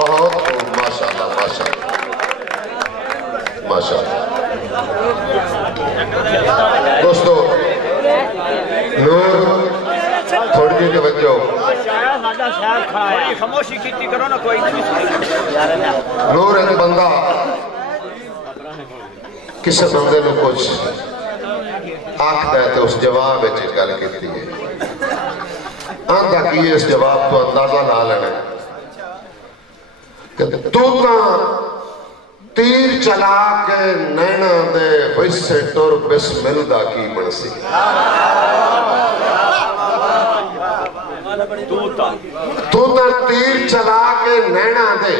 بہت خوب، ماشاءاللہ ماشاءاللہ ماشاءاللہ۔ دوستو نور تھوڑی جی توجہ، خاموشی کیتی کرو نا کوئی نور ایک بندہ کسے بندے نے کچھ آکھ دے تو اس جواب ہے گل کیتی ہے، آندھا کی اس جواب تو اندازہ لا لینا کہ تو تیر چلا کے نینا دے ویسے ٹور بسم اللہ کی بڑسی۔ تو تیر چلا کے نینا دے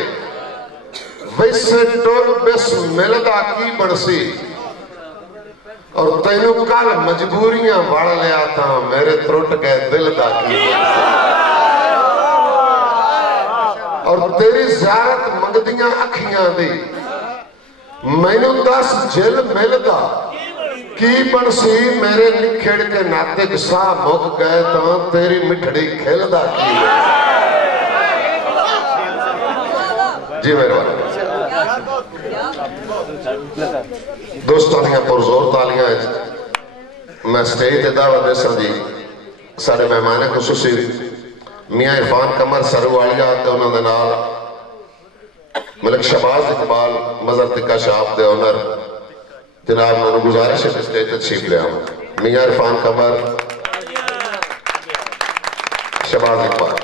ویسے ٹور بسم اللہ کی بڑسی، اور تینوں کل مجبوریاں بڑھ لیا تھا میرے ترٹ گئے دل دا کی بڑسی، اور تیری زیارت مگدیاں اکھیاں دی میں نے 10 جل ملدا کی بڑسی، میرے نکھڑ کے ناتے جسا مک گئے تو تیری مٹھڑی کھل دا کی جی میرے بارے دوست تالیاں پر زور تالیاں میں سٹیج دے دعوت دے سر جی سارے مہمانے خصوصی میاں عرفان قمر سروالیا تے انہوں نے نال ملک شہباز اقبال مظہر تکہ شاپ دے اونر جناب میں نے گزارش ہے سٹیج تشریف لے آؤں میاں عرفان قمر شہباز اقبال۔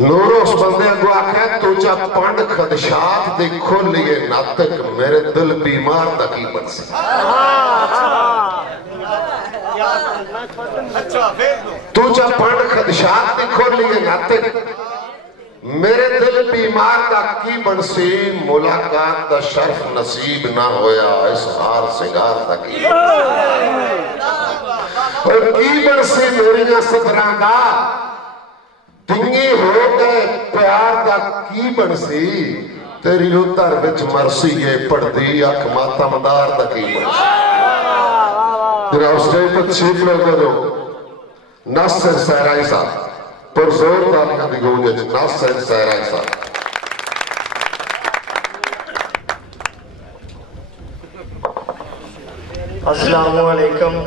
نورو اس بندے کو آکھے تو جا پانڈ خدشات دی کھول لیے ناتک میرے دل بیمار تکی بن سے، تو جا پانڈ خدشات دی کھول لیے ناتک میرے دل بیمار تکی بن سی، ملاقات دا شرف نصیب نہ ہویا اس ہار سنگار تکی اور کی بن سی میری صدران دا دنگی ہو گئے پیار دا کی بنسی، تیری اتر بچ مرسی یہ پڑھ دی اکھ ماتم دار دا کی بنسی۔ جناب سٹیج پر تشریف لے کرو ناصر سہرائی صاحب پر زور تالیاں دی گونجے ناصر سہرائی صاحب۔ السلام علیکم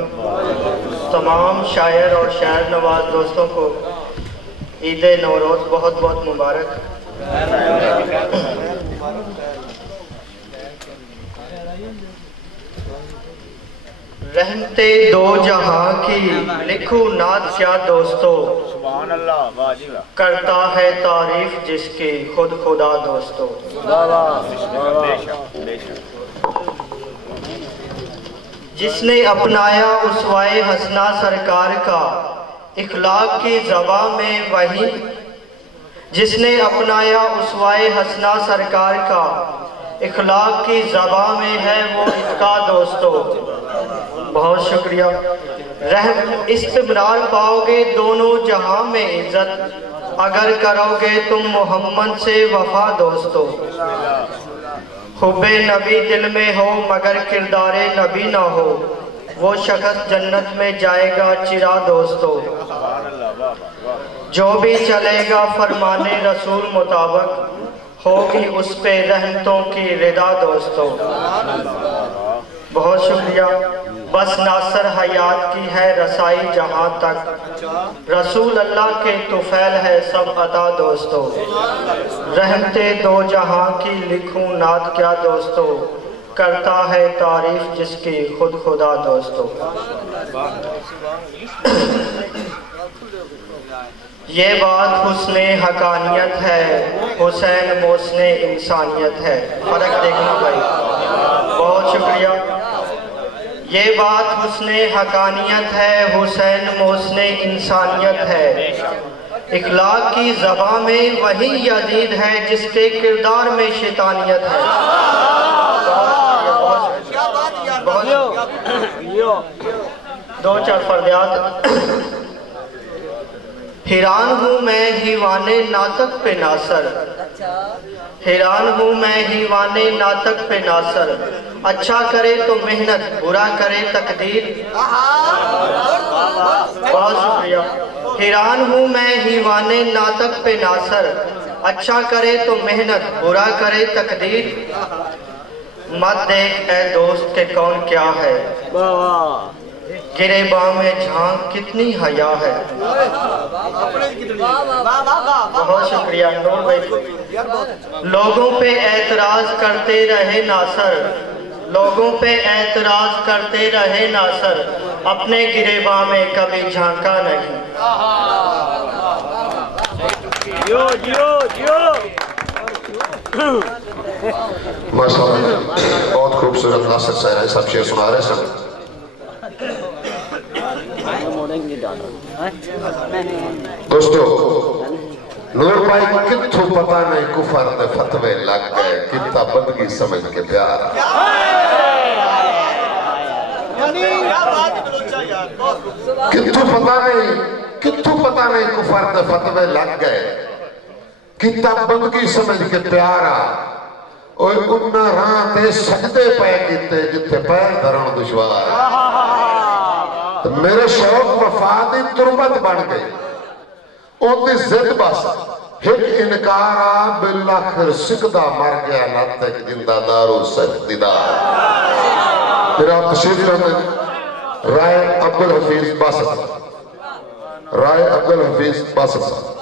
تمام شاعر اور شاعر نواز دوستوں کو عید نوروز بہت بہت مبارک۔ رحمت دو جہاں کی لکھو نعت کیا دوستو، کرتا ہے تعریف جس کی خود خدا دوستو۔ جس نے اپنایا اسوائے حسنہ سرکار کا اخلاق کی زباں میں وہی، جس نے اپنایا اسوائے حسنہ سرکار کا اخلاق کی زباں میں ہے وہ اتقا دوستو۔ بہت شکریہ۔ رحم استمرار پاؤ گے دونوں جہاں میں عزت، اگر کرو گے تم محمد سے وفا دوستو۔ حب نبی دل میں ہو مگر کردار نبی نہ ہو، وہ شخص جنت میں جائے گا چرا دوستو۔ جو بھی چلے گا فرمان رسول مطابق، ہوگی اس پہ رحمتوں کی رضا دوستو۔ بہت شکریہ۔ بس ناصر حیات کی ہے رسائی جہاں تک، رسول اللہ کے طفیل ہے سب عطا دوستو۔ رحمت دو جہاں کی لکھوں نعت کیا دوستو، کرتا ہے تعریف جس کی خود خدا دوستو۔ یہ بات حسن حقانیت ہے، حسین محسن انسانیت ہے۔ فرق دیکھنا بھائی، بہت شکریہ۔ یہ بات حسن حقانیت ہے، حسین محسن انسانیت ہے۔ اخلاق کی زباں میں وہی یزید ہے جس کے کردار میں شیطانیت ہے۔ دو چار فردیات۔ حیران ہوں میں ہیوان ناطق پہ ناصر، حیران ہوں میں ہیوان ناطق پہ ناصر، اچھا کرے تو محنت برا کرے تقدیر، حیران ہوں میں ہیوانے ناطق پہ ناصر، اچھا کرے تو محنت برا کرے تقدیر، مت دیکھ اے دوست کہ کون کیا ہے، گریباں میں جھانک کتنی حیا ہے۔ بہت شکریہ نور بھائی۔ لوگوں پہ اعتراض کرتے رہے ناصر، لوگوں پہ اعتراض کرتے رہے ناصر، اپنے گریباں میں کبھی جھانکا نہیں۔ ماشاءاللہ بہت خوبصورت ناصر صاحب سب شعر سنا رہے سن۔ دوستو نور بھائی کتھو پتہ نہیں کفر دے فتوے لگ گئے، کتا بندگی سمجھ کے پیار، کتھو پتہ نہیں کفر دے فتوے لگ گئے، کتا بندگی سمجھ کے پیارا، اوہ انہا راہ تے سجدے پہ کیتے جتے پیر دھرن دشوار، میرے شوق وفادی تربت بن گئی، ان دی زد بس ایک انکارا بالآخر سکدہ مر گیا ناتک جندہ دارو سجدیدار۔ پھر آپ تشریف کرتے رائے عبدالحفیظ باسط، رائے عبدالحفیظ باسط صاحب۔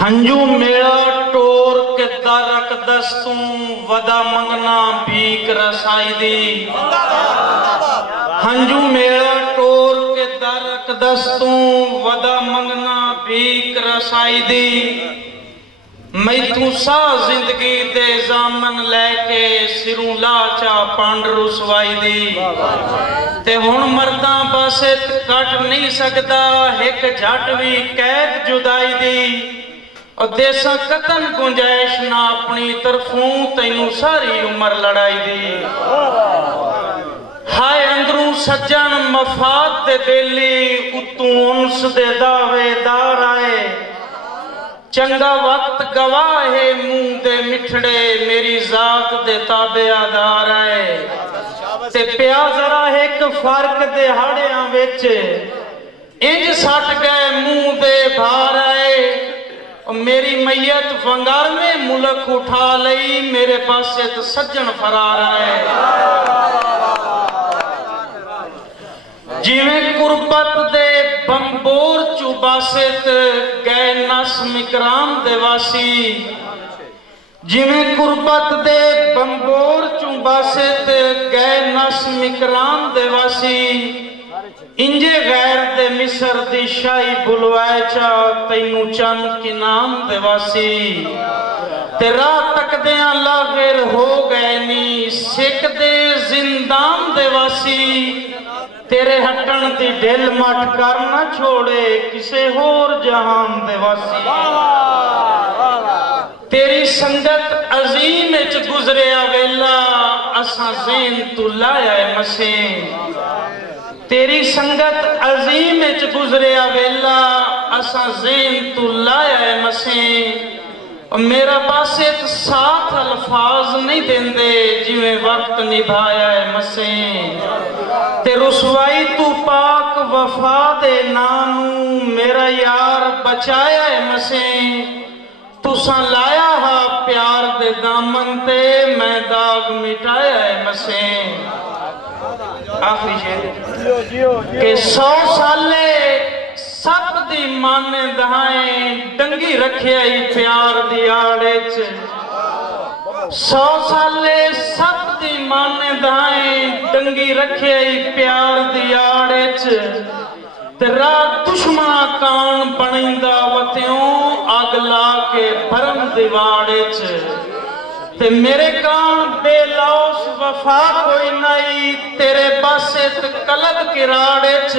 ہنجو میرا ٹور کے درک دستوں ودا منگنا بھیک رسائی دی، ہنجو میرا ٹور کے درک دستوں ودا منگنا بھیک رسائی دی، میں تو سا زندگی دے زامن لے کے سروں لاچا پانڈ رسوائی دی، تے ہون مرداں باسط کٹ نہیں سکتا ایک جھٹ بھی قید جدائی دی، اور دیسا قطن گنجائش نہ اپنی طرفوں تینوں ساری عمر لڑائی دی، ہائے اندروں سجن مفاد دے بیلی اتوں انس دے دعوے دار آئے، چنگا وقت گواہ ہے منہ دے مٹھڑے میری ذات دے تابعدار آئے، تے پیا ذرا ایک فرق دے ہاڑیاں وچ انج سٹ گئے منہ دے بھار آئے، اور میری میت ونگار میں ملک اٹھا لئی میرے پاسے سجن فرار آئے، جیویں قربت دے بمبور چوباست گئے نسم اکرام دے واسی، جیویں قربت دے بمبور چوباست گئے نسم اکرام دے واسی، انجے غیر دے مصر دی شاہی بلوائے چاہ تینوں چند کی نام دے واسی، تیرا تک دیاں لاغر ہو گئے نی سکھ دے زندان دے واسی، تیرے ہٹن دی ڈھل مٹ کر نہ چھوڑے کسے اور جہان دے واسی، تیری سنگت عظیم اچ گزرے آویلا اساں زین تو لائے مسیح، تیری سنگت عظیم اچ گزرے آویلا اساں زین تو لائے مسیح، میرا باسط ساتھ الفاظ نہیں دیندے جویں وقت نبھایا ہے مسیح، تے رسوائی تو پاک وفا دے نانوں میرا یار بچایا ہے مسیح، تو ساں لایا ہا پیار دے دامن تے میں داغ مٹایا ہے مسیح۔ آخری شعر کہ 100 سالے سب دی مانے دہائیں ڈنگی رکھے آئی پیار دی آڑے چ، 100 سالے سب دی مانے دہائیں ڈنگی رکھے آئی پیار دی آڑے چ، تیرا دشمنہ کان بنیندہ وطیوں اگلا کے بھرم دیواڑے چ، تے میرے کان بے لوس وفا کوئی نائی تیرے باسط قلب کی راڑے چ،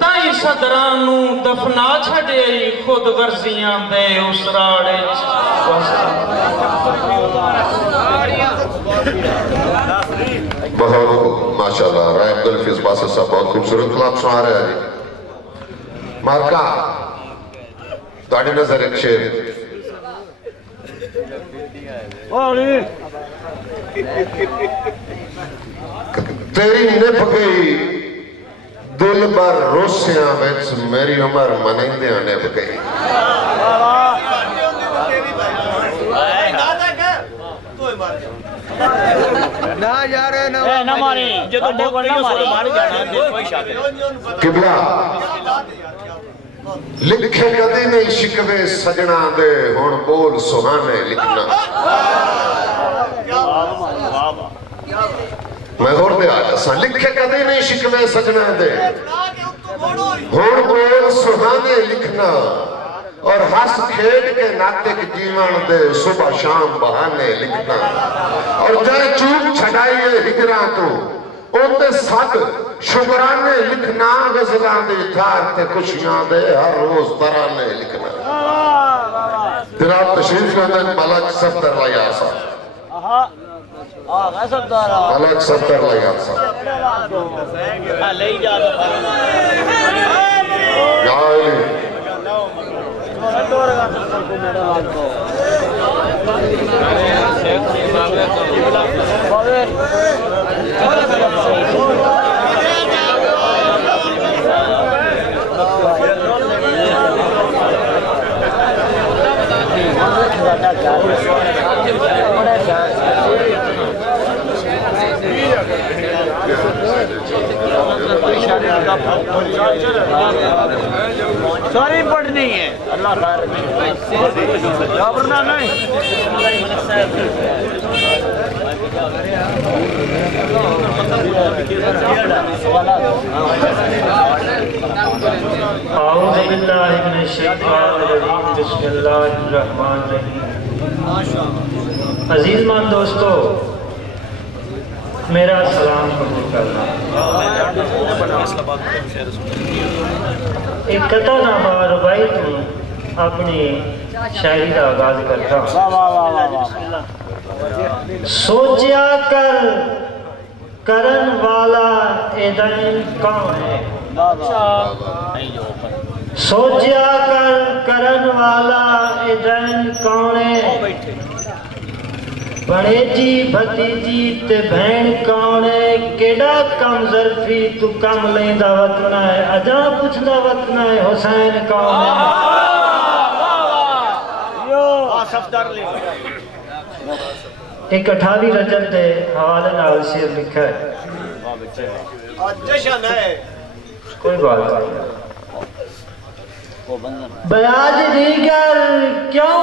تائیں صدرانوں دفنا چھڑے خود غرزیاں دے اس راڑے چ۔ بہت ماشاءاللہ رائے عبدالحفیظ باسط صاحب بہت خوبصورت کلام سنا رہے ہیں جی۔ مارکا تاڑی نظر ایک شیر تیری نپ گئی دل بر روسیاں وچ میری عمر منیندیاں نپ گئی قبلہ لکھے کدی نہیں شکوے سجنا دے ہون بول سہانے لکھنا میں اور دے آجا سا لکھے کدی نہیں شکوے سجنا دے ہون بول سہانے لکھنا اور ہس کھیڑ کے ناطق جیوان دے صبح شام بہانے لکھنا اور جائے چوب چھڑائیے ہجران تو اوتے صد شکرانے لکھنا غزلان دے دھار تے خوشیاں دے ہر روز ترانے لکھنا جناب تشریف لندن ملک صفدر لیا سا ملک صفدر لیا سا یا علی ساری پڑھنی ہے اللہ خیر گھبرنا نہیں اعوذ باللہ من الشیطان الرجیم بسم اللہ الرحمن الرحیم عزیز مان دوستو میرا سلام قبول کرنا ایک قطع نامہ ربائی تم اپنی شاعری کا آغاز کرتا ہوں سوچیا کر کرن والا ایدن کون ہے سوچیا کر کرن والا ایدن کون ہے بڑے جی بھتیجی تے بہن کون ہے کیڑا کم ظرفی تو کم لیندہ وطنہ ہے اجاں پوچھدا وطنہ ہے حسین کون ہے ایک 28 رجب دے حوالے نال شعر لکھا ہے کوئی بات نہیں بیاج دیگر کیوں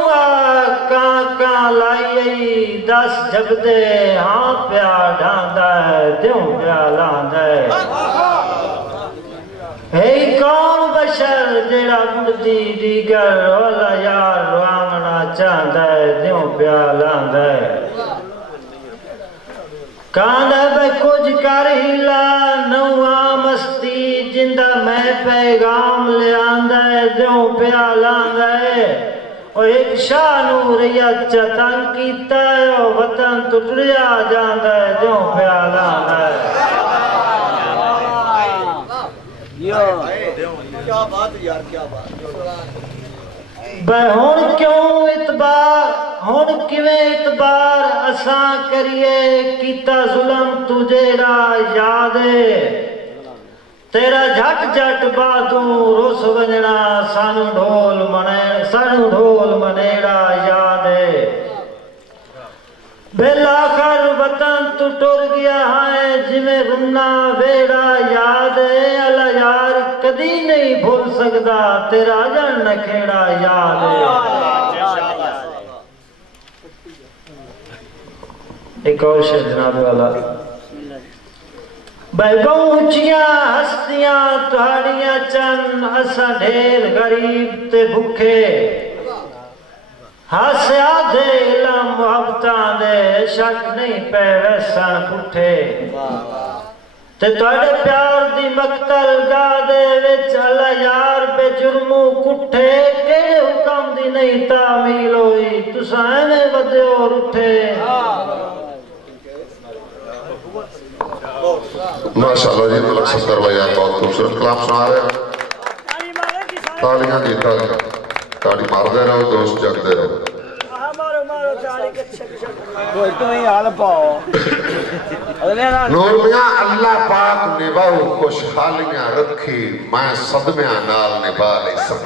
کان لائی دس جب دے ہاں پیا ڈھاندا ہے دیوں پیا لاندا ہے ہے کون بشر جیڑا مردی دیگر والا یار روامنا چاہندا ہے دیوں پیا لاندا ہے کاندہ بے کچھ کر ہلا نوہاں مستی جندہ میں پیغام لے آندہ ہے دیوں پیا لاندہ ہے اور ایک شاہ نوریا چتن کیتا ہے اور وطن تٹریا جاندہ ہے دیوں پیا لاندہ ہے کیا بات یار کیا بات بے ہون کیوں اتبار ہون کیویں اتبار اساں کریے کیتا ظلم تجھےڑا یاد ہے تیرا جھٹ جھٹ بادوں روس ونجنا سانو ڈھول منیڑا یاد ہے بلاخر وطن تو ٹر گیا ہے جویں رنا ویڑا یاد ہے اللہ یار کدی نہیں بھول سکدا تیرا جن نکھیڑا یاد ہے ایک اور شعر جناب والا بھائی بہوچیاں ہستیاں تہاڑیاں چن اسا ڈھیر غریب تے بھکھے ہاسیا دے علم محبتاں دے شک نہیں پہ ویسن پٹھے تے توڑے پیار دی مقتل گاہ دے وچ اللہ یار بے جرموں کٹھے کیڑے حکم دی نہیں تعمیل ہوئی تساں ایویں ودے اور اٹھے ماشاءاللہ جی ملک صفدر بھائیان بہت خوبصورت کلام سنا رہے ہیں تالیاں جی تالیاں تالی مار دے رہو دوست جگ دے رہو نور میاں اللہ پاک نباؤ خوشحالیاں رکھی میں صدمیاں نال نبا لئی سن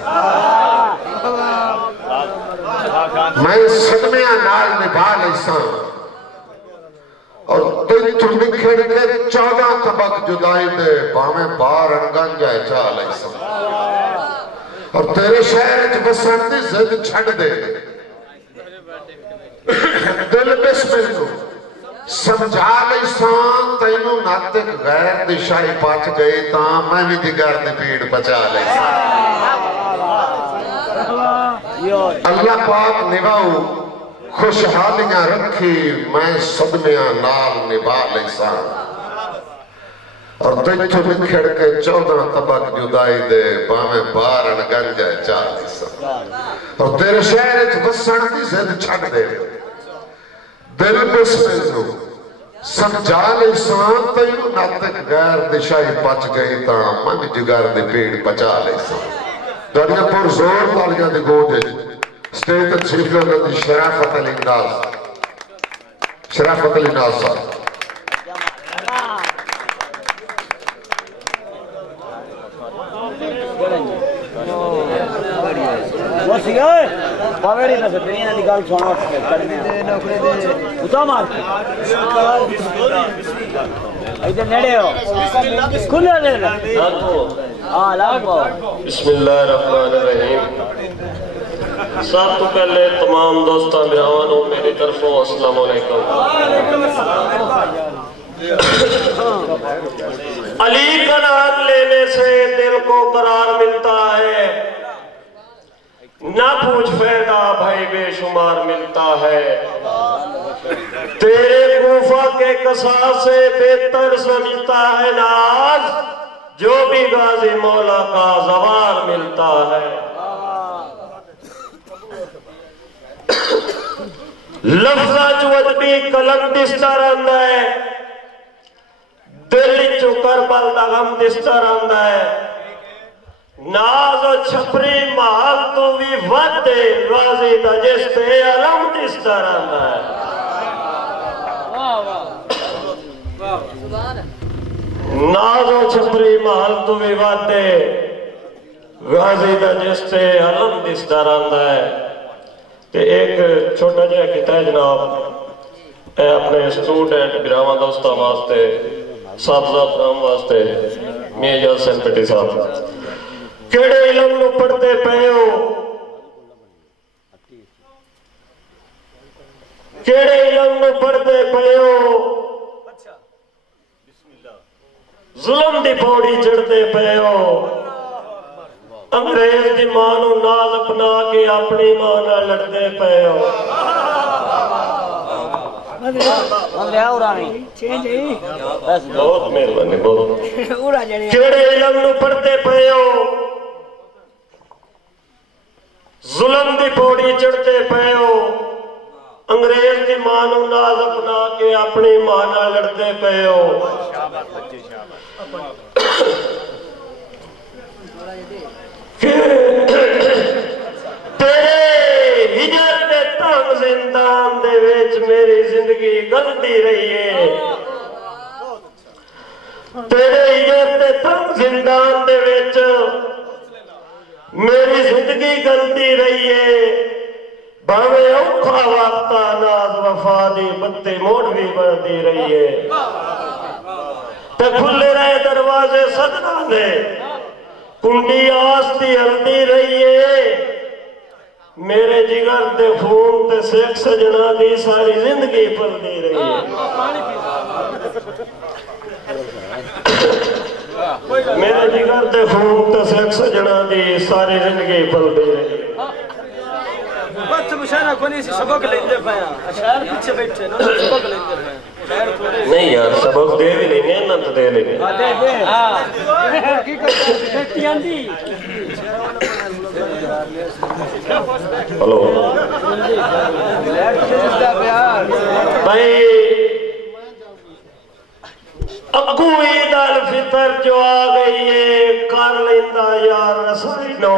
میں صدمیاں نال نبا لئی سن اور دل تو نکھڑ کے 14 طبق جدائی دے باہیں بار انگن جائے چاہ لئی سن اور تیرے شہر جو بسرتی زد چھڑ دے دل بسمل کو سمجھا لئی سان تینوں ناتک غیر دشائی پاچ گئی تاں میں بھی دیگر دی پیڑ بچا لئی سان اللہ پاک نباؤ خوشحالیاں رکھی میں صدمیاں نال نبا لئی سان اور تجھو نکھڑ کے 14 طبق جدائی دے باہیں بارن گنجے چاہ لئی سان اور تیرے شہر جو بسن دی زد چھڑ دے دل بسمل کو سمجھا لئی سان تینوں ناتک غیر دشائی پچ گئی تاں میں بھی جگر دی پیڑ بچا لئی سان دنیا پر زور تالیاں دی گوجے سٹیٹ چیف لوگوں دی شرافت علی ناز صاحب پاویری نہ سکتے ہیں نکال سونا کرنے اتو مار ادھر نیڑے ہو کھلے دے ہاں لاگ پاؤ بسم اللہ الرحمن الرحیم سب تو پہلے تمام دوستان براوانوں میری طرفوں السلام علیکم علی کا نام لینے سے دل کو قرار ملتا ہے نہ پوچھ فیدہ بھائی بے شمار ملتا ہے تیرے کوفہ کے قصاص سے بہتر سمجھتا ہے ناز جو بھی غازی مولا کا زوار ملتا ہے لفظہ چوت بھی قلم دستر اندہ ہے دل چو کربل دا غم دستر اندہ ہے ناز و چھپری محل تو بھی ودے غازی دا جستے علم دستر اندہ ہے ناز و چھپری محل تو بھی ودے غازی دا جستے علم دستر اندہ ہے کہ ایک چھوٹا جہاں کہتا ہے جناب اپنے اسٹوڈنٹ برامان دوستہ واسطے ساتھزہ فرام واسطے میاں جان سین پٹی صاحب کیڑے علم نو پڑھتے پہے ہو کیڑے علم نو پڑھتے پہے ہو ظلم دی پوڑی چڑھتے پہے ہو انگریز دی مانو ناز اپنا کے اپنی مانا لڑتے پہے ہو بہت مہربانی بہت کیڑے علم نو پڑھتے پہے ہو ظلم دی پوڑی چڑھتے پہے ہو انگریز دی مانو ناز اپنا کے اپنی مانا لڑتے پہے ہو تیرے ہجر دے تنگ زندان دے ویچ میری زندگی گلتی رہی ہے تیرے ہجر دے تنگ زندان دے ویچ میری زندگی گلتی رہی ہے باوے اوکھا وقتا ناز وفا دی بتے موڑ بھی بڑھتی رہی ہے تے کھلے رہے دروازے صدرہ نے کنڈی آستی ہلتی رہی ہے میرے جگر دے خون تے سیک سجنا دی ساری زندگی پلتی رہی ہے میرے جگر دے خون تے سیک سجنا دی ساری زندگی پلتی رہی ہے بچ مشاہرہ کونی سی سبق لیندے پایا اشعار پیچھے بیٹھے نا سبق لیندے پایا نہیں یار سبق دے بھی لینے ہیں نت دے لینے دے دے کی کرتا بیٹی آندی ہلو بھائی اگو عید الفطر جو آ گئی ہے کر لیندہ یار رسائی نو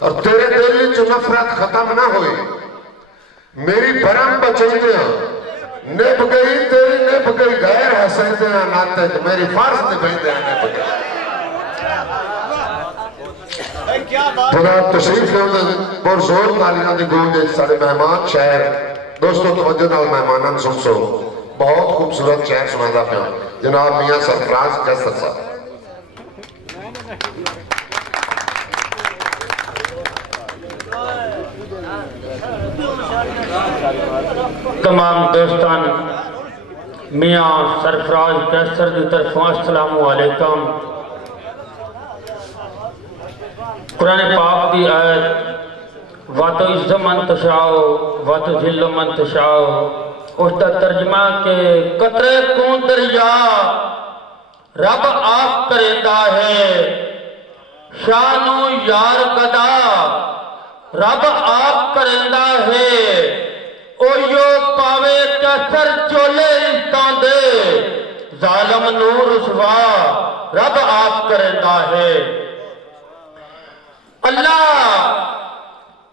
اور تیرے دل چ نفرت ختم نہ ہوئی میری برم بچیدیاں نب گئی تیری نب گئی غیر حسیدیاں ناتے میری فرض نبھیدیاں نب گئی جناب تشریف کے اندر پرزور تالیاں دی گونجے سارے مہمان شہر دوستو توجہ نال مہمانان سن سو بہت خوبصورت شہر سنا پیا جناب میاں سرفراز کیسر صاحب تمام دوستان میاں سرفراز کیسر کی طرف السلام علیکم قرآن پاک دی آیت وَتُعِزُّ مَن تَشَاءُ وَتُذِلُّ مَن تَشَاءُ اس کا ترجمہ کہ قطرے کون دریا رب آپ کریندہ ہے شانو یار گدا رب آپ کریندہ ہے اویو پاوے کسر چولے استان دے ظالم نور رسوا رب آپ کریندہ ہے اللہ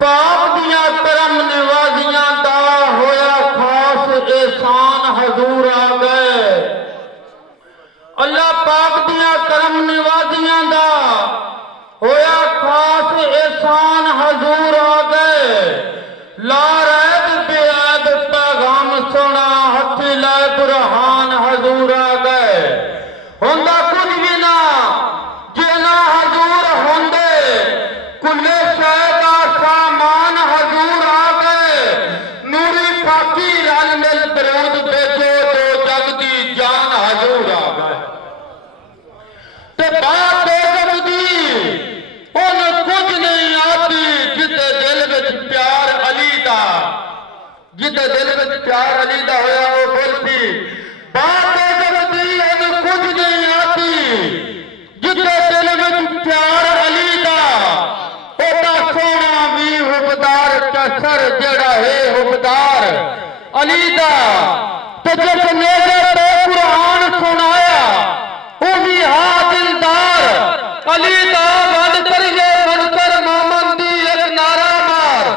پاک دیا کرم نوازیاں دا ہویا خاص احسان حضور آ گئے اللہ پاک دیا کرم نوازیاں دا ہویا خاص احسان حضور آ گئے لا ریب بے عیب پیغام سنا ہتھی لائے برہان حضور آ گئے ہوندہ کچھ بھی نہ جینا حضور ہوندے کلے شہدہ سامان حضور آ گئے نوری پاکی رل مل درود بیچو تو جگ دی جان حضور آ گئے تے بات جگ دی ان کچھ نہیں آتی جتے دل وچ پیار علی دا جتے دل وچ پیار علی دا ہویا وہ بولتی بات جگ دی ان کچھ نہیں آتی جتے دل وچ پیار علی دا اوٹا سونا بھی حبدار کسر جڑا ہے حبدار علی دا تو جب میرے پہ قرآن سنایا وہ بھی ہاں دلدار علی دا بند کریے بند کر مومن دی ایک نعرہ مار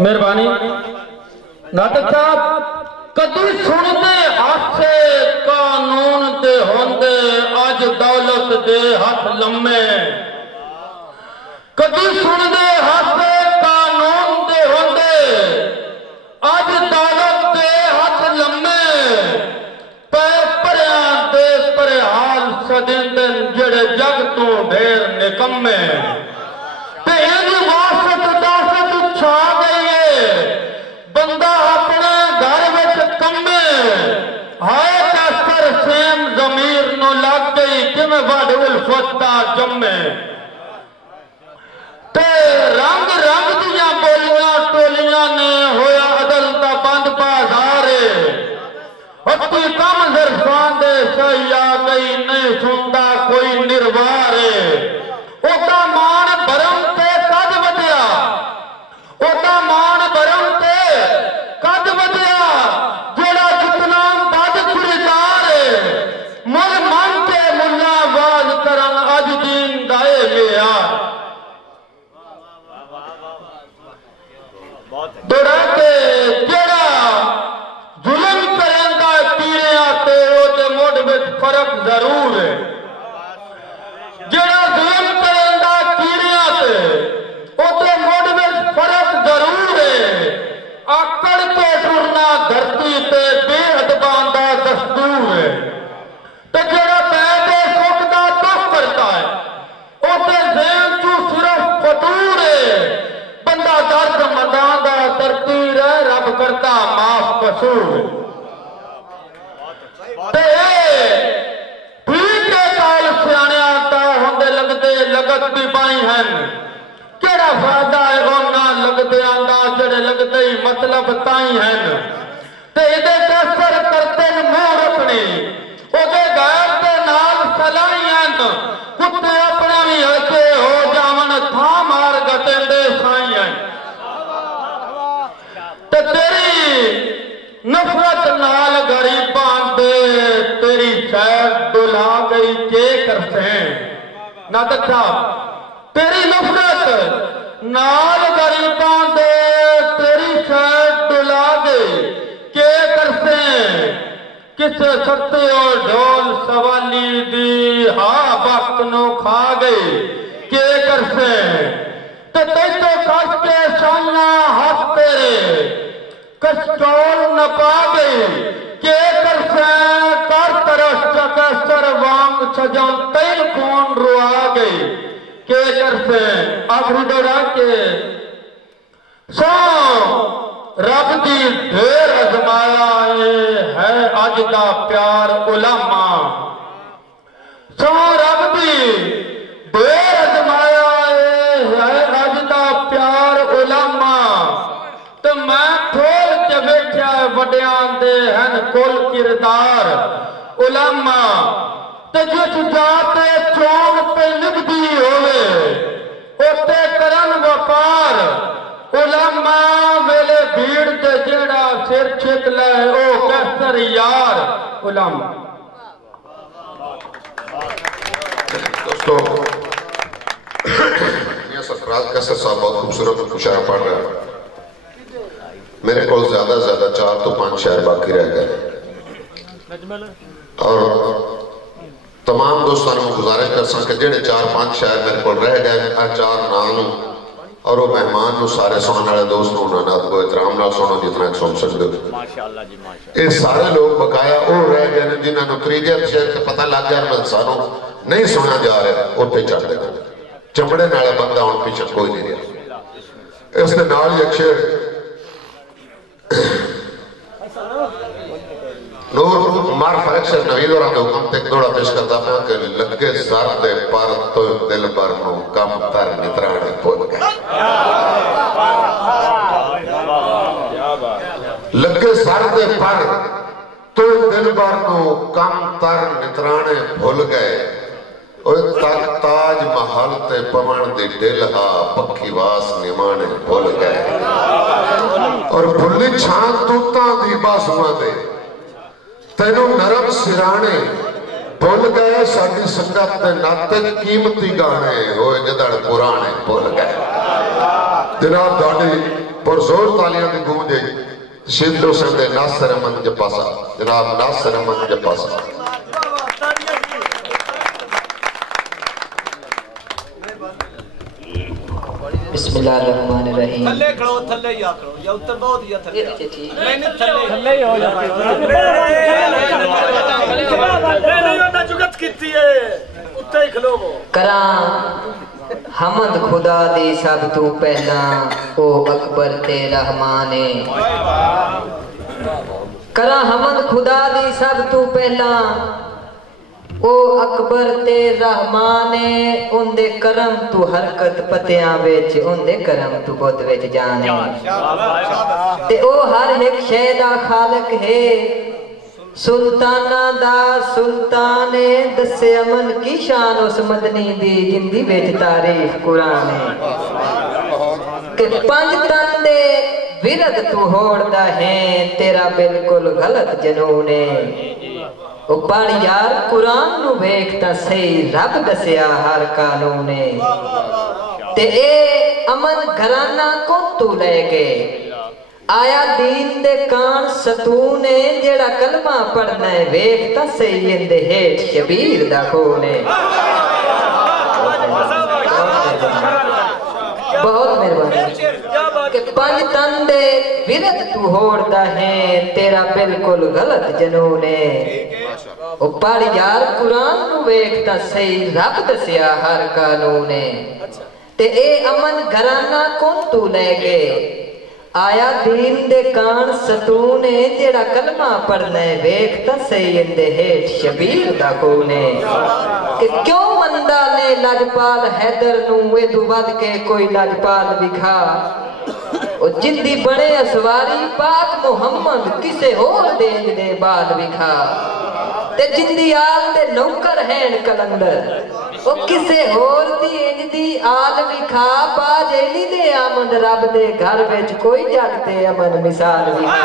مہربانی ناطق صاحب کدی سنتے ہاتھ سے قانون دے ہوندے آج دولت دے ہاتھ لمے کدی سنتے ہاتھ سے قانون دے ہوندے آج دولت دے ہاتھ لمے پے پریاں دے پرے حال سدن دن جڑے جگ تو ڈھیر نکمے تے ان واسط داست چھا گئی ہے بندہ اپنے گھر وچ کمے ہائے کسر سیم ضمیر نو لگ گئی جمیں وڈ الفتہ جمے تے رنگ رنگ دیاں بولیاں ٹولیاں نے ہویا عدل دا بند بازارے ہتی کم ظرفان دے سہی آ گئی نہیں سنتا کوئی نروارے اوتا مان برم تے کد ودیا اوتا مان برم تے کد ودیا جڑا جتنا بد خریدار مل من تے ملا آواز کرن اج دین دائے لیا دوڑا کے جڑا ظلم کرندہ پیرے آتے ہوتے موڑ وچ فرق ضرور ہے جڑا ظلم کرندہ پیرے آتے ہوتے موڑ وچ فرق ضرور ہے آکڑ کے ٹرنا دھرتی تے بے ادبان دا دستور ہے تے جڑا پیدے سکھ دا دکھ کرتا ہے ہوتے ذہن تو صرف فطور ہے بندہ درد مدان دا ترتیر ہے رب کرتا معاف قصور تے ٹھیک ہے کال سیانے آتا ہوندے لگتے لگت بھی بائی ہیں کیڑا فائدہ ہے غمنا لگتے آندہ جڑے لگتے ہی مطلب تائیں ہیں تے ادھے کسر کرتے مور اپنی ادھے غیر دے نال سلائی ہیں کتے اپنے بھی ہلکے ہو جامن تھا مار گتیں دے سائیں ہیں تے تیری نفرت نال غریباں دے تیری شہر ڈلا گئی کے کرتے ہیں ناطق صاحب تیری نفرت نال غریباں دے تیری شہر ڈلا گئی کے کرتے ہیں کسے ستے اور ڈھول سوالی دی ہاں وقت نو کھا گئی کے کرتے ہیں تے تیتو کس کے شانہ ہاتھ تیرے کسٹول نہ پا گئی کے کرتے ہیں کر طرف چکستر وانگ چھجان تیل کون روا گئی کے کرتے ہیں آخری دورہ کے سو رب دی دھیر ازمایا ہے آج دا پیار علماء سو رب دی دھیر ازمایا ہے آج دا پیار علماء تو میں تھول کے بیٹھا وڈیاں دے ہیں کل کردار علماء تو جس جاتے چون پہ لکھ دی ہوئے اوتے کرن وپار علماء ویلے بھیڑ دے جیڑا سر چھک لے او کہتر یار علماء دوستو یہ سفراز کیسے صاحب بہت خوبصورت مشاعرہ پڑھ رہا ہے میرے کو زیادہ 4 تو 5 شعر باقی رہ گئے اور تمام دوستانوں میں گزارش کر ساں کہ جڑے 4-5 شعر میرے کو رہ گئے چار نانوں اور وہ مہمان نو سارے سننے والے دوست نو نانات کو احترام نہ سنو جتنا ایک سن سکتے ہو یہ سارے لوگ بقایا وہ رہ گئے جنہوں نے تریجے شعر سے پتہ لگ گیا میں انسانوں نہیں سنا جا رہے اوتے چڑھ دے چمڑے نالے بندہ ان پیچھے کوئی نہیں رہا اس نے نال ایک شعر نور مار فرق سے نوید اور آتے حکم تک دوڑا پیش کرتا ہے کہ لگے زر دے پر تو دل بر نو کم تر نترانے پول گئے لگے زر دے پر تو دل بر نو کم تر نترانے بھول گئے تاج محل تے پمن دی ڈلہا پکی واس نمانے بھول گئے اور بھلی چھان توتاں دی باسواں دے تینوں نرم سرانے بھول گئے ساڑی سنگت دے ناتے قیمتی گانے ہوئے جدڑ پرانے بھول گئے جناب داڑی پرزور تالیاں دی گونجے شیدروں سے دے ناصر احمد جپاسا جناب ناصر احمد جپاسا بسم اللہ الرحمن الرحیم تھلے کھڑو تھلے یا کھڑو یا اتر بہت یا تھلے میں نے تھلے ہو جاتے میں نے ہوتا جگت کیتی ہے اتر ہی کھلو وہ کراں حمد خدا دی سب تو پہلا او اکبر تے رحمانے کراں حمد خدا دی سب تو پہلا او اکبر تے رحمانے ان دے کرم تو حرکت پتیاں ویچ ان دے کرم تو بود ویچ جانے تے او ہر ایک شہدہ خالق ہے سلطانہ دا سلطانے دس امن کی شان اس مدنی دی جندی ویچ تاریخ قرآن کہ 5 تن دے ورد تو ہوڑ دا ہیں تیرا بالکل غلط جنونے او پڑھ یار قرآن نو بیکتا صحیح رب دسیا ہر قانونے تے اے امن گھرانہ کو تو لے گئے آیا دین دے کان ستونے جیڑا کلمہ پڑھنا ہے بیکتا صحیح اندے ہیٹ شبیر دا خونے بہت مہربانی کہ 5 تن دے ورد تو ہوڑ دا ہیں تیرا بالکل غلط جنونے او پڑھ یار قرآن نو بیکتا صحیح رب دسیا ہر قانونے تے اے امن گھرانہ کون تو لے گئے آیا دین دے کان ستونے جیڑا کلمہ پڑھنے بیکتا صحیح اندے ہیٹ شبیر دا کونے کہ کیوں مندہ نے لاجپال حیدر نو اے دو ود کے کوئی لاجپال بکھا او جندی بڑے اسواری پاک محمد کسے اور دینج دے بال بکھا تے جندی آل دے نوکر ہیں کلندر او کسے اور دی انج دی آل بکھا پا جیلی دے آمد رب دے گھر ویچ کوئی جاگتے امن مثال بکھا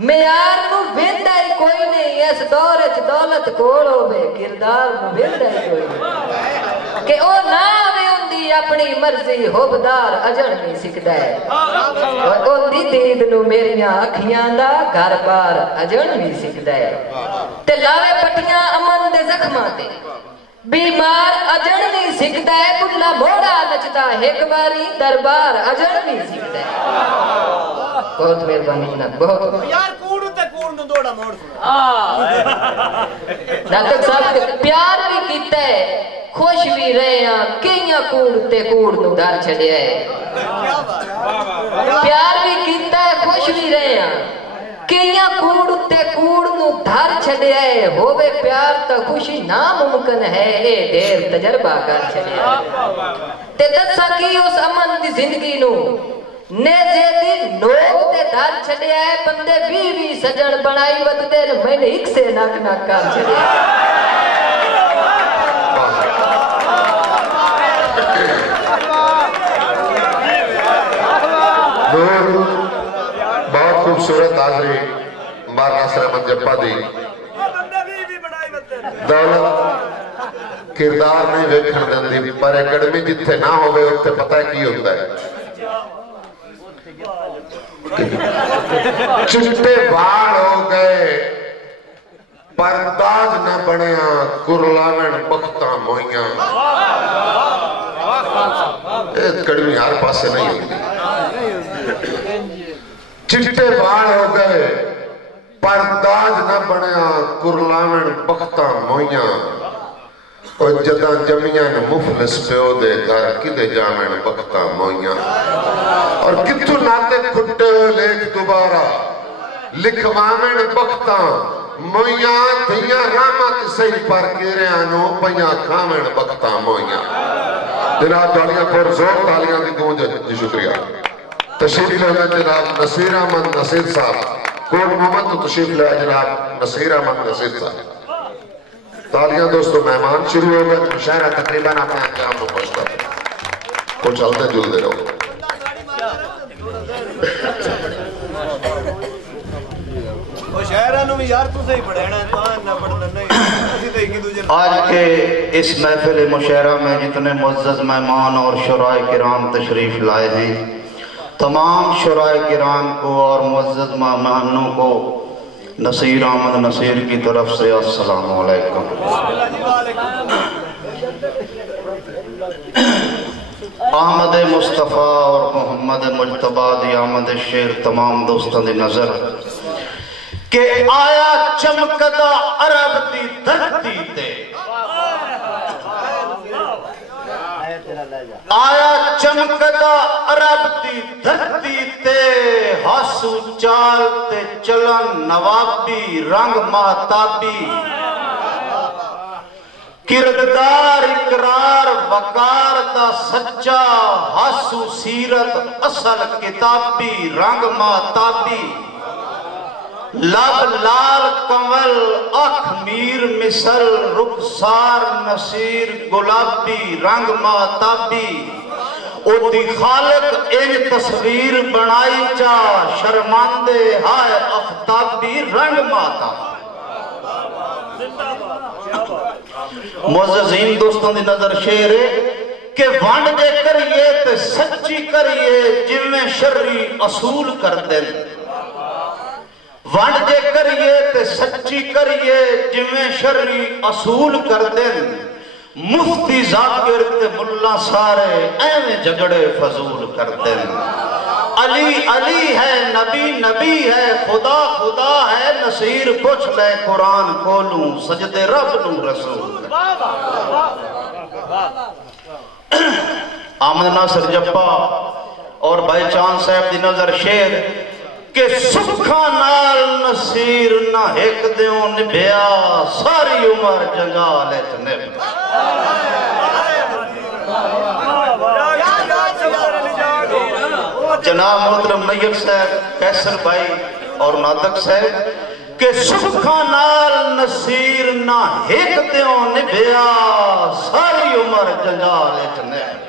معیار نو ویندا ہی کوئی نہیں اس دور وچ دولت کول ہوے کردار نو ویندا ہی کوئی نہیں کہ او نہ آوے ہوندی اپنی مرضی ہوبدار اجڑ نہیں سکدا ہے اوندی دید نو میریاں اکھیاں دا گھر بار اجڑ نہیں سکدا ہے تے لاوے پٹیاں امن دے زخماں تے بیمار اجڑ نہیں سکدا ہے بلا موڑا نچدا ایک باری دربار اجڑ نہیں سکدا ہے بہت مہربانی جناب بہت یار کوڑ تے کوڑ نو دوڑا موڑ ناطق صاحب پیار بھی کیتا ہے خوش بھی رہے ہیں کئیاں کوڑ تے کوڑ نو ڈر چھڑیا ہے پیار بھی کیتا ہے خوش بھی رہے ہیں کئیاں کوڑ تے کوڑ نو دھر چھڑیا ہے ہووے پیار تا خوشی ناممکن ہے اے ڈیر تجربہ کر چھڑیا ہے تے دسا کی اس امن دی زندگی نو نیزے دی نوک تے دھر چھڑیا ہے بندے بیوی سجن بنائی ود دے میں نے ایک سے ناک ناک کر چھڑیا ہے بہت خوبصورت حاضری مار ناصر احمد جپا دی دولت کردار نہیں ویکھن دیندی پر اکیڈمی جتھے نہ ہوئے اتنے پتہ ہے کی ہوتا ہے چٹے بھاڑ ہو گئے پرداز نہ بنیا کرلاوین بختاں موئیاں اکیڈمی ہر پاسے نہیں ہوتی چٹے بھاڑ ہو گئے پرداز نہ بنیا کرلاوین بختاں موئیاں اور جداں جمیاں مفلس پیو دے گھر کدے جامن بختاں موئیاں اور کتو ناتے کھٹے لیک دوبارہ لکھوامن بختاں موئیاں دھیاں راما کسی پر گیرے آنو پیاں کھامن بختاں موئیاں جناب دالیاں پر زور تالیاں دی گونج جی شکریہ تشریف لے جناب نصیر احمد نصیر صاحب کوڑ محمد تو تشریف لے جناب نصیر احمد نصیر صاحب تالیاں دوستو مہمان شروع ہو گئے مشاہرہ تقریباً اپنے انجام کو پہنچتا کچھ چلتے جلدے رہو آج کے اس محفل مشاہرہ میں جتنے معزز مہمان اور شرائع کرام تشریف لائے ہیں تمام شرائع کرام کو اور معزز مہمانوں کو نصیر احمد نصیر کی طرف سے السلام علیکم احمد مصطفیٰ اور محمد مجتبہ دی آمد شیر تمام دوستان دی نظر کہ آیا چمکدہ عرب دی دھرتی تے آیا چمکدہ عرب دی دھرتی تے حسو چال تے چلن نوابی رنگ مہتابی کردار اقرار وقار دا سچا حسو سیرت اصل کتابی رنگ مہتابی لب لال کمل اکھ میر مثل رخسار نصیر گلابی رنگ مہتابی او دی خالق ان تصویر بنائی چا شرماندے ہائے افتابی رنگ مہتابی معززین دوستوں دی نظر شیر ہے کہ وانڈ جے کریے تے سچی کریے جن میں شرعی اصول کر دیں وانڈ جے کریے تے سچی کریے جن میں شرعی اصول کر دیں مفتی ذاکر تے ملا سارے ایویں جھگڑے فضول کر دیں علی علی ہے نبی نبی ہے خدا خدا ہے نصیر پوچھ لے قرآن کھولوں سجدے رب نو رسول احمد ناصر جپا اور بھائی چاند صاحب دی نظر شیر کہ سکھا نال نصیر نہ ایک دیوں نبھیا ساری عمر جنگالت نبھ جناب محترم نیب صاحب قیصر بھائی اور ناطق صاحب کہ سکھا نال نصیر نہ ایک دیوں نبھیا ساری عمر جنگالت نبھ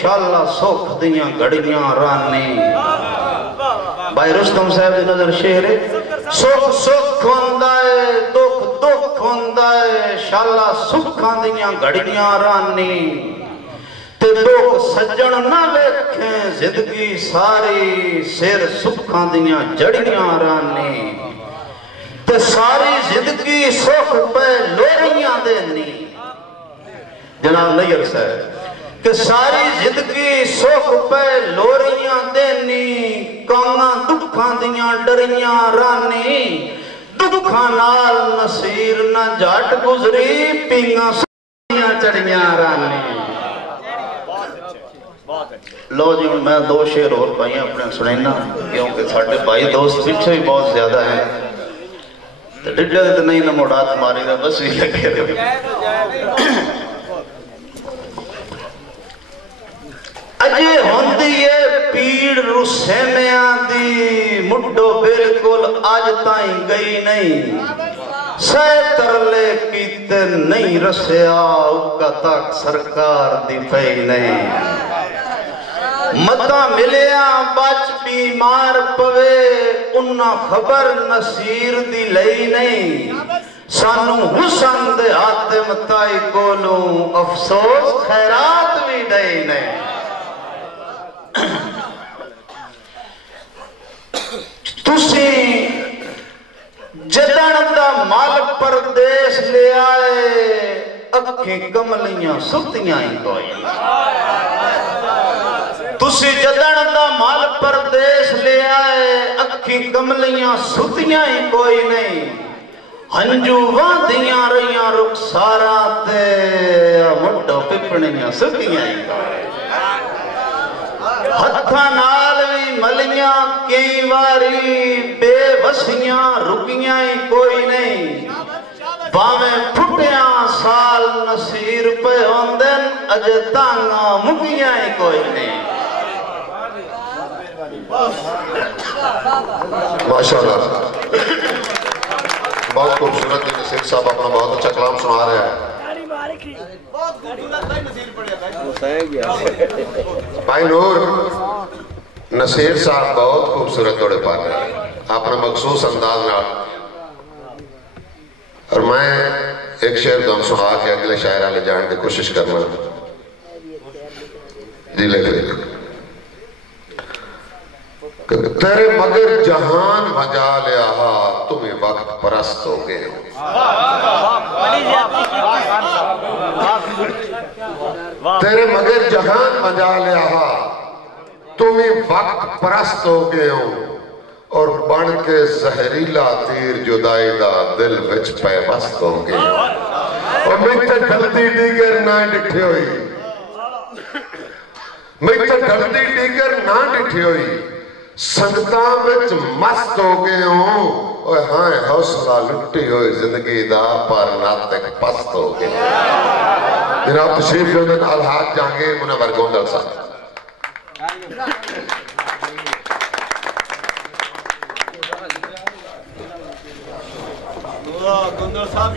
شالا سکھ دیاں گھڑیاں رانی بھائی رستم صاحب دی نظر شعر سکھ سکھ ہوندا ہے دکھ دکھ ہوندا ہے شالا سکھاں دیاں گھڑیاں رانی تے دکھ سجن نہ ویکھیں زندگی ساری سر سکھاں دیاں جڑیاں رانی تے ساری زندگی سکھ پہ لوریاں دینی جناب نیئر صاحب کہ ساری زندگی سکھ پہ لوریاں دینی کانا دکھاں دیاں ڈریاں رانی دکھاں نال نصیر نہ جاٹ گزری پینگاں سکھاں چڑیاں رانی لو جی میں دو شعر اور پائیں اپنے سنینا کیونکہ ساڑھے بھائی دوست پیچھے بھی بہت زیادہ ہیں ڈڈے تو نہیں نہ موڑات ماری رہا بس بھی لگے رہے اجے ہوندی ہے پیڑ رسے میں آدھی مڈو بالکل آج تائیں گئی نہیں سہ ترلے کیتے نہیں رسیا اکا تک سرکار دی پئی نہیں متا ملیا بچ بیمار پوے انہا خبر نصیر دی لئی نہیں سانو حسن دے آتے متائی کولوں افسوس خیرات بھی دئی نہیں تسی جدن دا مال پردیس لے آئے اکھیں کملیاں ستیاں ہی کوئی تسی جدن دا مال پردیس لے آئے اکھیں کملیاں ستیاں ہی کوئی نہیں ہنجو واندیاں رہیاں رخسارا تے مڈو پپنیاں ستیاں ہی کوئی ہتھا نال بھی ملیاں کئی واری بے وسیاں رکیاں ہی کوئی نہیں باویں پھٹیاں سال نصیر پہ ہوندن اجے تانگاں مکیاں ہی کوئی نہیں ماشاءاللہ بہت خوبصورت ہے نصیر صاحب اپنا بہت اچھا کلام سنا رہے ہیں بھائی نور نصیر صاحب بہت خوبصورت دوڑے پا رہے ہیں اپنا مخصوص انداز نہ اور میں ایک شعر دوں سنا کے اگلے شاعرہ لے جان کی کوشش کرنا جی لے تیرے مگر جہان بھجا لیا تمہیں وقت پرست ہو گئے تیرے مگر جہان بھجا لیا تمہیں وقت پرست ہو گئے ہو اور بن کے زہریلا تیر جدائی دا دل وچ پیوست ہو گئے ہو اور میں ڈھلتی ڈیگر نہ ڈٹھے ہوئی میں ڈھلتی ڈیگر نہ ڈٹھے ہوئی سنگتاں وچ مست ہو گئے ہوں اور ہاں حوصلہ لٹی ہوئی زندگی دا پر ناتک پست ہو گئے جناب تشریف جودن الحاج جہانگیر منور گوندل صاحب گوندل صاحب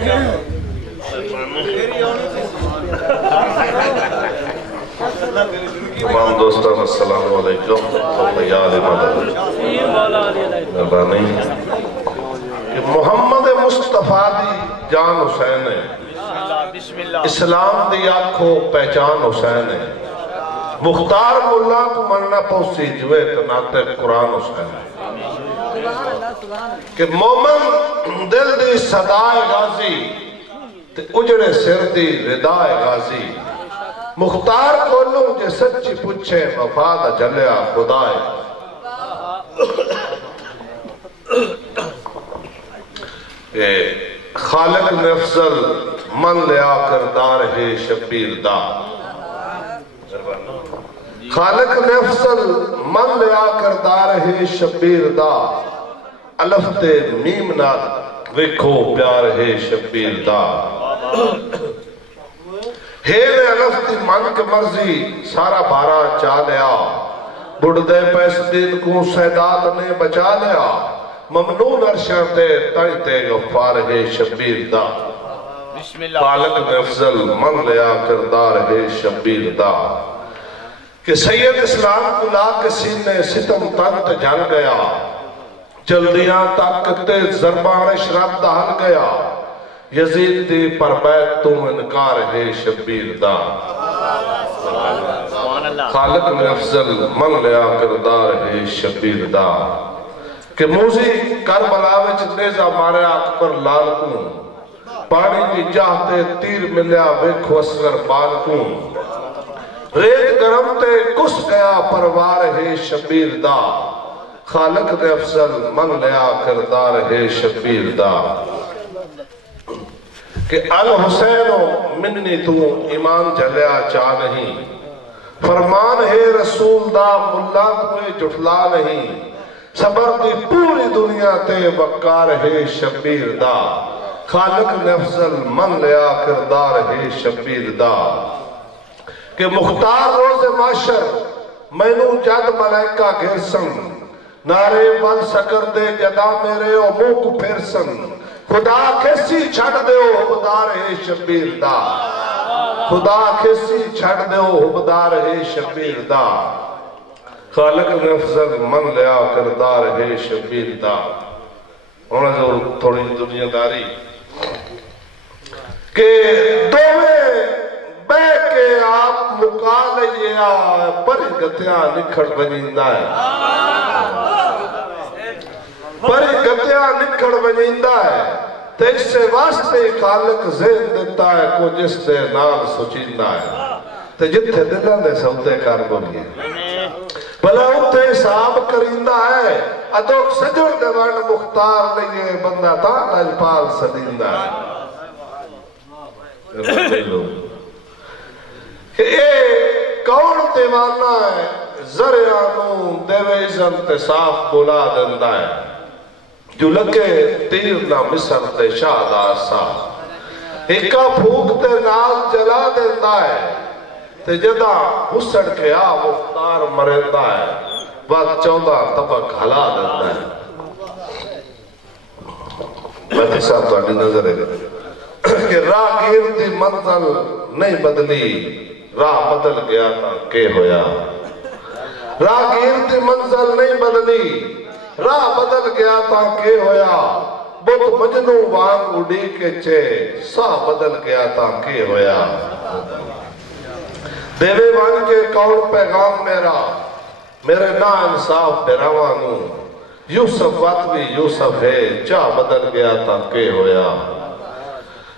تمام دوستان السلام علیکم خیال مدد مہربانی کہ محمد مصطفیٰ دی جان حسین ہے اسلام دی آنکھوں پہچان حسین ہے مختار ملا کو مننا پوسی جوے تناتے قرآن حسین ہے کہ مومن دل دی صدائے غازی تے اجڑے سر دی ردائے غازی مختار کولوں جے سچی پوچھے مفادہ جلیا خدائے کہ خالق نے افضل من لیا کردار ہے شبیر دا خالق نے افضل من لیا کردار ہے شبیر دا الف تے میم نہ ویکھو پیار ہے شبیر دا ہیلے الف تی من کے مرضی سارا بارا چا لیا بڑھدے پیس دین کو سیداد نے بچا لیا ممنون عرشان تے تائی تے غفار ہے شبیر دا خالق نے افضل من لیا کردار ہے شبیر دا کہ سید اسلام کو لا کے سینے ستم تنت جل گیا، جلدیاں تک تے زربان شراب دہل گیا، یزید دی پر بیت تو انکار ہے شبیر دا، خالق میں افضل من لیا کردار ہے شبیر دا، کہ موزی کربلا وچ نیزہ ماریا اکبر لال کو، پانی دی جاہتے تیر ملیا ویکھو اصغر بال کو، ریت گرم تے کس گیا پروار ہے شبیر دا، خالق نے افضل من لیا کردار ہے شبیر دا، کہ الحسینو منی تو ایمان جلیا چاہ نہیں، فرمان ہے رسول دا ملا کوئی جھٹلا نہیں، صبر دی پوری دنیا تے وقار ہے شبیر دا، خالق نے افضل من لیا کردار ہے شبیر دا، کہ مختار روز معاشر مینو جد ملائکہ گھرسن، نارے ون سکر دے جدا میرے او منہ کو پھرسن، خدا کیسی چھڑ دے او حبدار ہے شبیر دا، خدا کیسی چھڑ دے او حبدار ہے شبیر دا، خالق نے افضل من لیا کردار ہے شبیر دا۔ ہونا جو تھوڑی دنیا داری کہ دوے بے کے آپ مکا لئیا پری گتیاں نکھڑ بنیندہ ہے، پری گتیاں نکھڑ بنیندہ ہے، تے اس سے واسطے خالق ذہن دیتا ہے کو جس دے نال سچیندہ ہے، تے جتھے دلان دے سوتے کار بولیے بھلا اتھے حساب کریندہ ہے، ادوک سجڑ دیوان مختار لئیے بندہ تا لاجپال سدیندہ ہے، کہ اے کون دیوانہ ہے زریانوں دیویزن تے صاف بولا دندہ ہے، جو لگے تیر نہ مصر تے شادہ سا، ایکا پھوک تے نال جلا دندہ ہے، تے جدا حسڑ کے آ مختار مرندہ ہے، بات 14 طبق ہلا دندہ ہے۔ میں صاحب تو آنی نظر ہے کہ راہ گیرتی منزل نہیں بدلی، راہ بدل گیا تھا کہ ہویا، راہ گیرتی منزل نہیں بدلی، راہ بدل گیا تھا کہ ہویا، بہت مجنو وانگ اڑی کے چے سا بدل گیا تھا کہ ہویا، دیوے وانگ کے کون پیغام میرا میرے نا انصاف ڈراوانوں، یوسف واتوی یوسف ہے چاہ بدل گیا تھا کہ ہویا،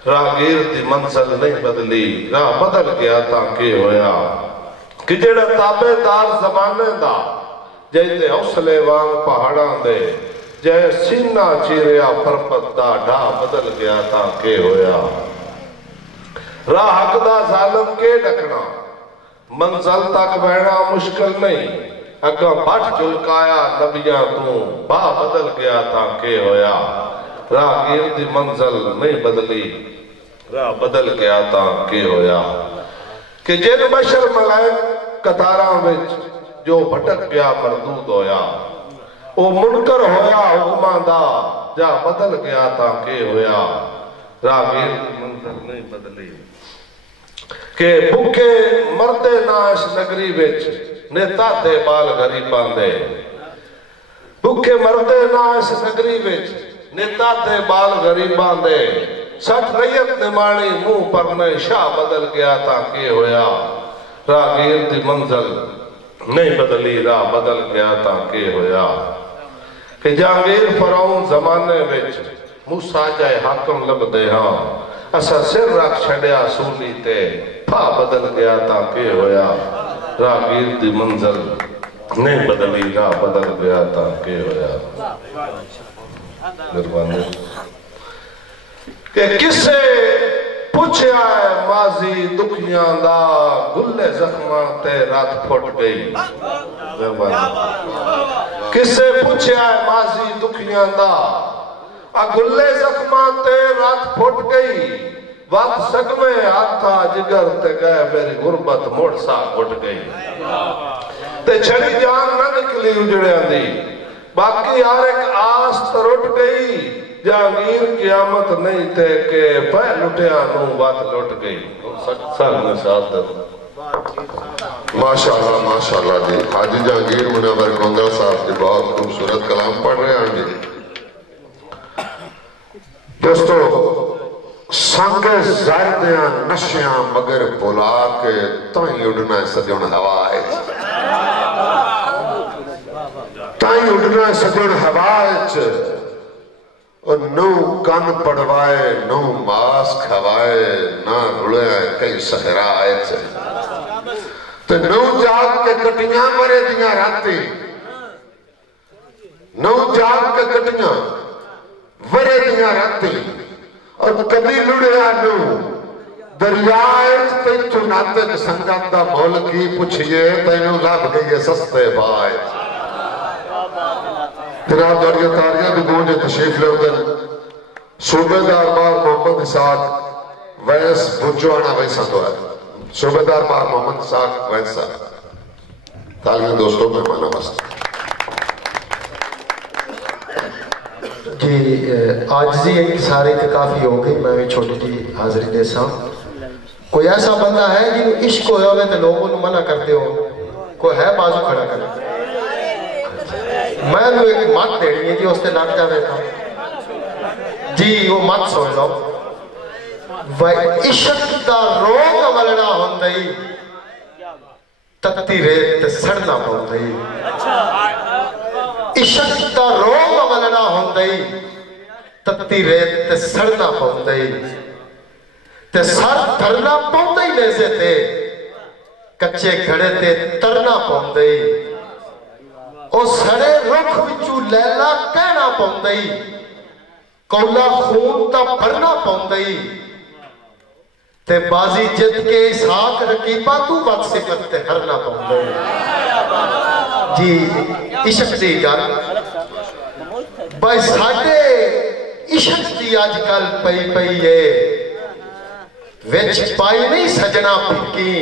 راہ گیرتی منزل نہیں بدلی، راہ بدل گیا تھا کہ ہویا، کہ جڑا تابع دار زمانے دا جیتے حوصلے وانگ پہاڑاں دے، جے سینہ چیریا پرپت دا ڈھا بدل گیا تھا کہ ہویا، راہ حق دا ظالم کے ڈکنا منزل تک بہنا مشکل نہیں، اگاں بھٹ جلکایا نبیاں تو با بدل گیا تھا کہ ہویا، راہ گیرتی منزل نہیں بدلی، راہ بدل گیا تھا کہ ہویا، کہ جن بشر ملائک قطاراں وچ جو بھٹک گیا مردود ہویا، او منکر ہویا حکماں دا جا بدل گیا تھا کہ ہویا، راہ گیرتی منزل نہیں بدلی، کہ بھوکے مردے ناش نگری وچ نیتا دے بال غریباں دے، بھوکے مردے ناش نگری وچ نیتا دے بال غریباں دے، سٹھ ریت نمانی منہ پر میں شاہ بدل گیا تھا کہ ہویا، راہ گیرتی منزل نہیں بدلی، راہ بدل گیا تھا کہ ہویا، کہ جہانگیر فرعون زمانے وچ موسیٰ جائے حاکم لب دے ہاں، اسا سر رکھ چھڑیا سونی تے پھا بدل گیا تھا کہ ہویا، راہ گیرتی منزل نہیں بدلی، راہ بدل گیا تھا کہ ہویا۔ مہربانی کہ کسے پوچھیا ہے ماضی دکھیاں دا، گلے زخماں تے رات پھٹ گئی، کسے پوچھیا ہے ماضی دکھیاں دا، گلے زخماں تے رات پھٹ گئی، وقت سکمے ہاتھا جگر تے گئے میری غربت موڑ سا گھٹ گئی، تے چھڑی جان نہ نکلی اجڑیاں دی، باقی ہر ایک آس ترٹ گئی، جہانگیر قیامت نہیں تھے کہ پہ لٹیا نو بات لٹ گئی، سال میں ساتھ ماشاءاللہ جی حاجی جہانگیر منور گونگل صاحب کے بہت خوبصورت کلام پڑھ رہے ہیں جی. دوستو سنگ زردیاں نشیاں مگر بلا کے تائیں اڑنا ہے سجن ہوائے تائیں اڑنا ہے سجن ہوائے اور نو کن پڑوائے نو ماس کھوائے نہ رڑے ہیں کئی صحرائے تو نو جاگ کے کٹیاں مرے دیاں راتی نو جاگ کے کٹیاں ورے دیاں راتی اور کبھی لڑیا نو دریائے تیتو ناتک سنگت دا مولکی پوچھئے تینو لاب گئی سستے بھائی. جناب تاریاں بھی گونجے تشریف لے ادھر صوبے دار بار محمد اسحاق ویس بجو آنا ویسا تو ہے. صوبے دار بار محمد اسحاق ویسا تالیاں دوستوں میں مانا بست. جی آجزی ایک سارے کافی ہو گئی. میں بھی چھوٹی جی حاضری دے سا. کوئی ایسا بندہ ہے جنہوں عشق ہوئے ہوئے تو لوگوں نے منع کرتے ہو کوئی ہے بازو کھڑا کرے میں نے ایک مات دینی ہے جی اس نے لگ جاوے تھا جی وہ مات سوڑ لو عشق دا روگ ولنا ہوندئی تتی ریت سڑنا ہوندئی عشق دا روگ ولنا ہوندئی تتی ریت سڑنا ہوندئی تے سر دھرنا ہوندئی لیزے تے کچے گھڑے تے ترنا ہوندئی او سڑے رکھ وچو لیلا کہنا پوندئی کولا خون تا بھرنا پوندئی تے بازی جت کے اسحاق رقیبہ تو وقت صفت تے ہرنا پوندئی. جی عشق دی گل بھائی ساڑھے عشق دی آج کل پئی پئی ہے وچ پائی نہیں سجنا پھکی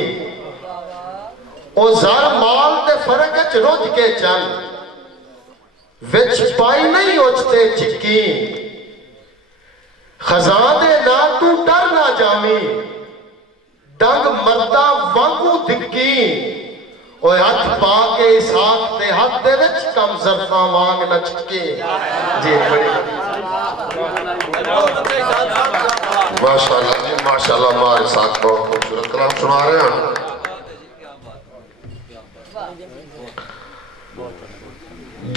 او زار مال دے فرق اچ روج کے چل وچ پائی نہیں اوچتے چکی خزاں دے نا تو ڈر نہ جامی ڈنگ مردہ وانگو دھکی اوہ ہاتھ پا کے اسحاق دے ہاتھ دے وچ کم ظرفاں وانگ نہ چھکی. جی بڑی ماشاءاللہ ہمارے ساتھ بہت خوبصورت کلام سنا رہے ہیں.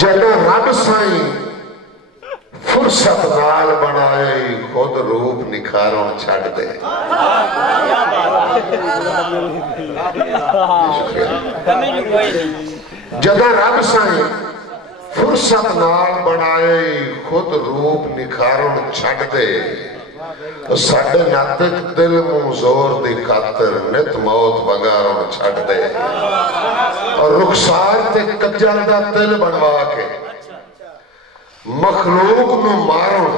جنہ رب سائیں فرصت نال بنائے خود روپ نکھاروں چھڑ دے. جنہ رب سائیں فرصت نال بنائے خود روپ نکھاروں چھڑ دے ساڑھے ناتک دل موزور دی خاطر نت موت وگاروں چھڑ دے اور رخسار تے کجل دا دل بنوا کے مخلوق نو ماروں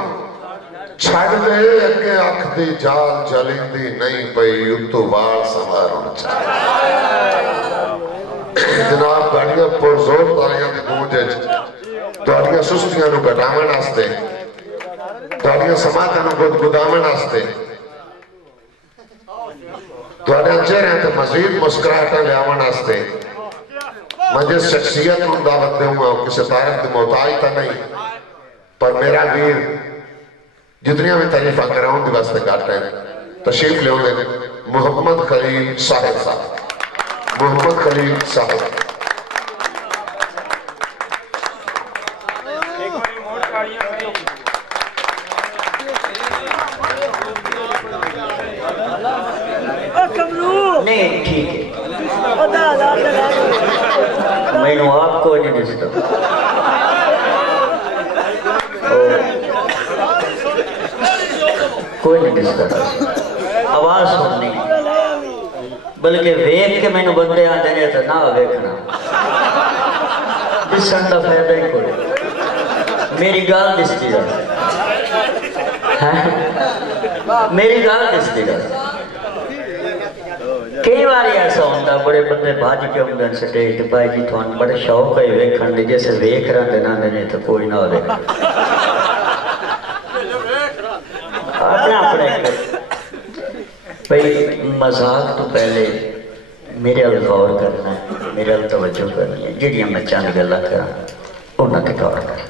چھڑ دے اگے اکھ دی جال جلیں دی نہیں پئی اتو بال سماروں چھڑ دے. جناب گاڑیاں پرزور تاریاں دی گونجے گاڑیاں سستیاں نو کٹامن آستے گاڑیاں سماعتاں نو گدامن آستے گاڑیاں چہرے تے مزید مسکراہٹاں لے آمن آستے. میں جس شخصیت کو دعوت دے ہوں کسی تعریف دے محتاج تا نہیں پر میرا ویر جتنیاں میں تعریفہ کراؤں دی واسطے کاٹا ہے. تشریف لے ہوں گے محمد خلیل صاحب محمد خلیل صاحب. نہیں ٹھیک ہے میں نے آپ کو نہیں دستا کوئی نہیں دستا آواز سننی بلکہ ویک کے میں نے بندے آتے ہیں تو نہ ویکھنا اس سنڈا فیدہ ہی کوئی میری گال دستی گا میری گال دستی گا. کئی باری ایسا ہوندہ بڑے بندے بھاج کے ہوندن سٹیج بھائی جی توان بڑے شوق ہے ویکھن دی جیسے ویکھ رہا دینا دینے تو کوئی نہ ہوئے اپنے بھائی مذاق تو پہلے میرے ال غور کرنا ہے، میرے ال توجہ کرنی ہے، جڑیاں میں چند گلاں کراں انہاں تے غور کرنا۔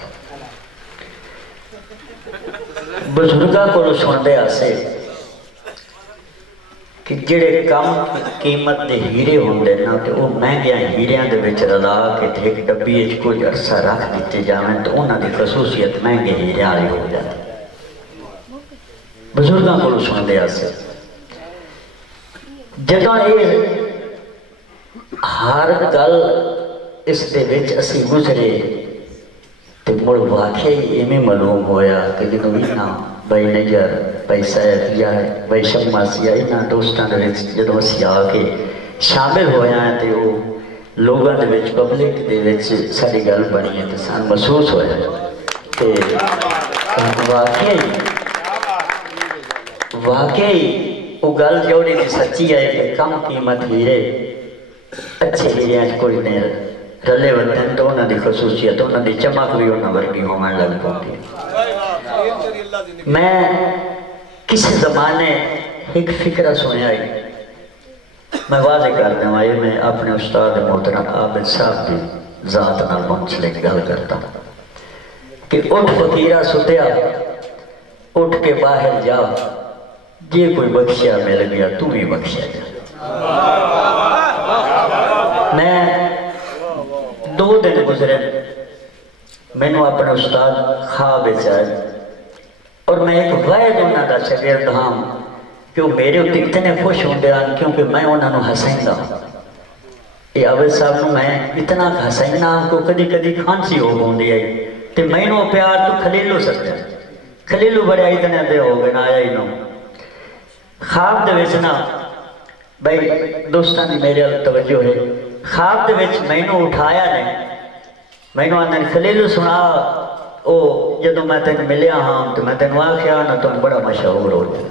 بزرگاں کولوں سندے آسے کہ جڑے کم قیمت دے ہیرے ہوندے نا تے وہ مہنگیاں ہیریاں دے وچ رلا کے تے ایک ڈبی وچ کچھ عرصہ رکھ دیتے جاویں تو انہاں دی خصوصیت مہنگے ہیرے والی ہو جاتی۔ بزرگاں کولوں سندے آسے جدوں یہ ہر گل اس دے وچ اسی گزرے تے مڑ واقعی ایویں معلوم ہویا کہ جدوں نا بھائی نجر، بھائی سیف یا بھائی شماسیا انہاں دوستاں دے وچ جدوں اسی آ کے شامل ہویا ہیں تے وہ لوگاں دے وچ پبلک دے وچ ساری گل بنی ہے تے سان محسوس ہویا تے واقعی وہ گل جوڑی دی سچی ہے کہ کم قیمت ہیرے اچھے ہیرے کوئی نہیں رلے وطن تو انہوں دی خصوصیت انہوں دی چمک بھی انہوں ورگی ہونے لگ پاؤں میں کسی زمانے ایک فکرہ سنیا ہے، میں واضح کر دوں آئے میں اپنے استاد محترم عابد صاحب کی ذات نال منسلک گل کرتا کہ اٹھ فقیرہ ستیا اٹھ کے باہر جا، یہ کوئی بخشیا مل گیا تو بھی بخشیا جا۔ میں 2 دن گزرے میں نے اپنے استاد خواب آئے اور میں ایک واحد انہوں کا شاگرد ہاں کہ وہ میرے اتنے اتنے خوش ہوندے ہیں کیونکہ میں انہوں نے ہسائندا یہ عابد صاحب نے میں اتنا ہسائنا کو کدی کدی کھانسی ہو ہوندی ہے تے میں نو پیار تو خلیلو سکتے ہیں خلیلو بڑے اتنے دے ہو گئے نہ آیا ہی نو خواب دے وچ نا بھائی دوستان دی میرے توجہ ہے خواب دے وچ میں نو اٹھایا نہیں میں نو اندر خلیلو سنا او جدو میں تین ملیا ہاں تو میں تین واقعہ نا تو بڑا مشہور ہو جائے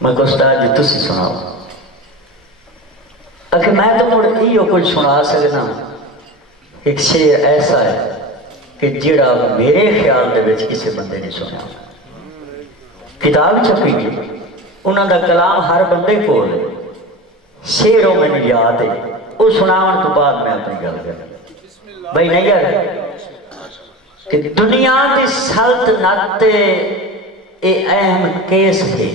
میں کو استاد جی تسی سناؤ اگر میں تو مڑ ایو کچھ سنا سکنا ایک شعر ایسا ہے کہ جڑا میرے خیال دے وچ کسی بندے نہیں سنیا کتاب چھپی گئی انہوں دا کلام ہر بندے کو شعروں میں نہیں یاد ہے وہ سناون تو بعد میں اپنی گل کر بھائی نہیں یار کہ دنیا دی سلطنت اے اہم کیس ہے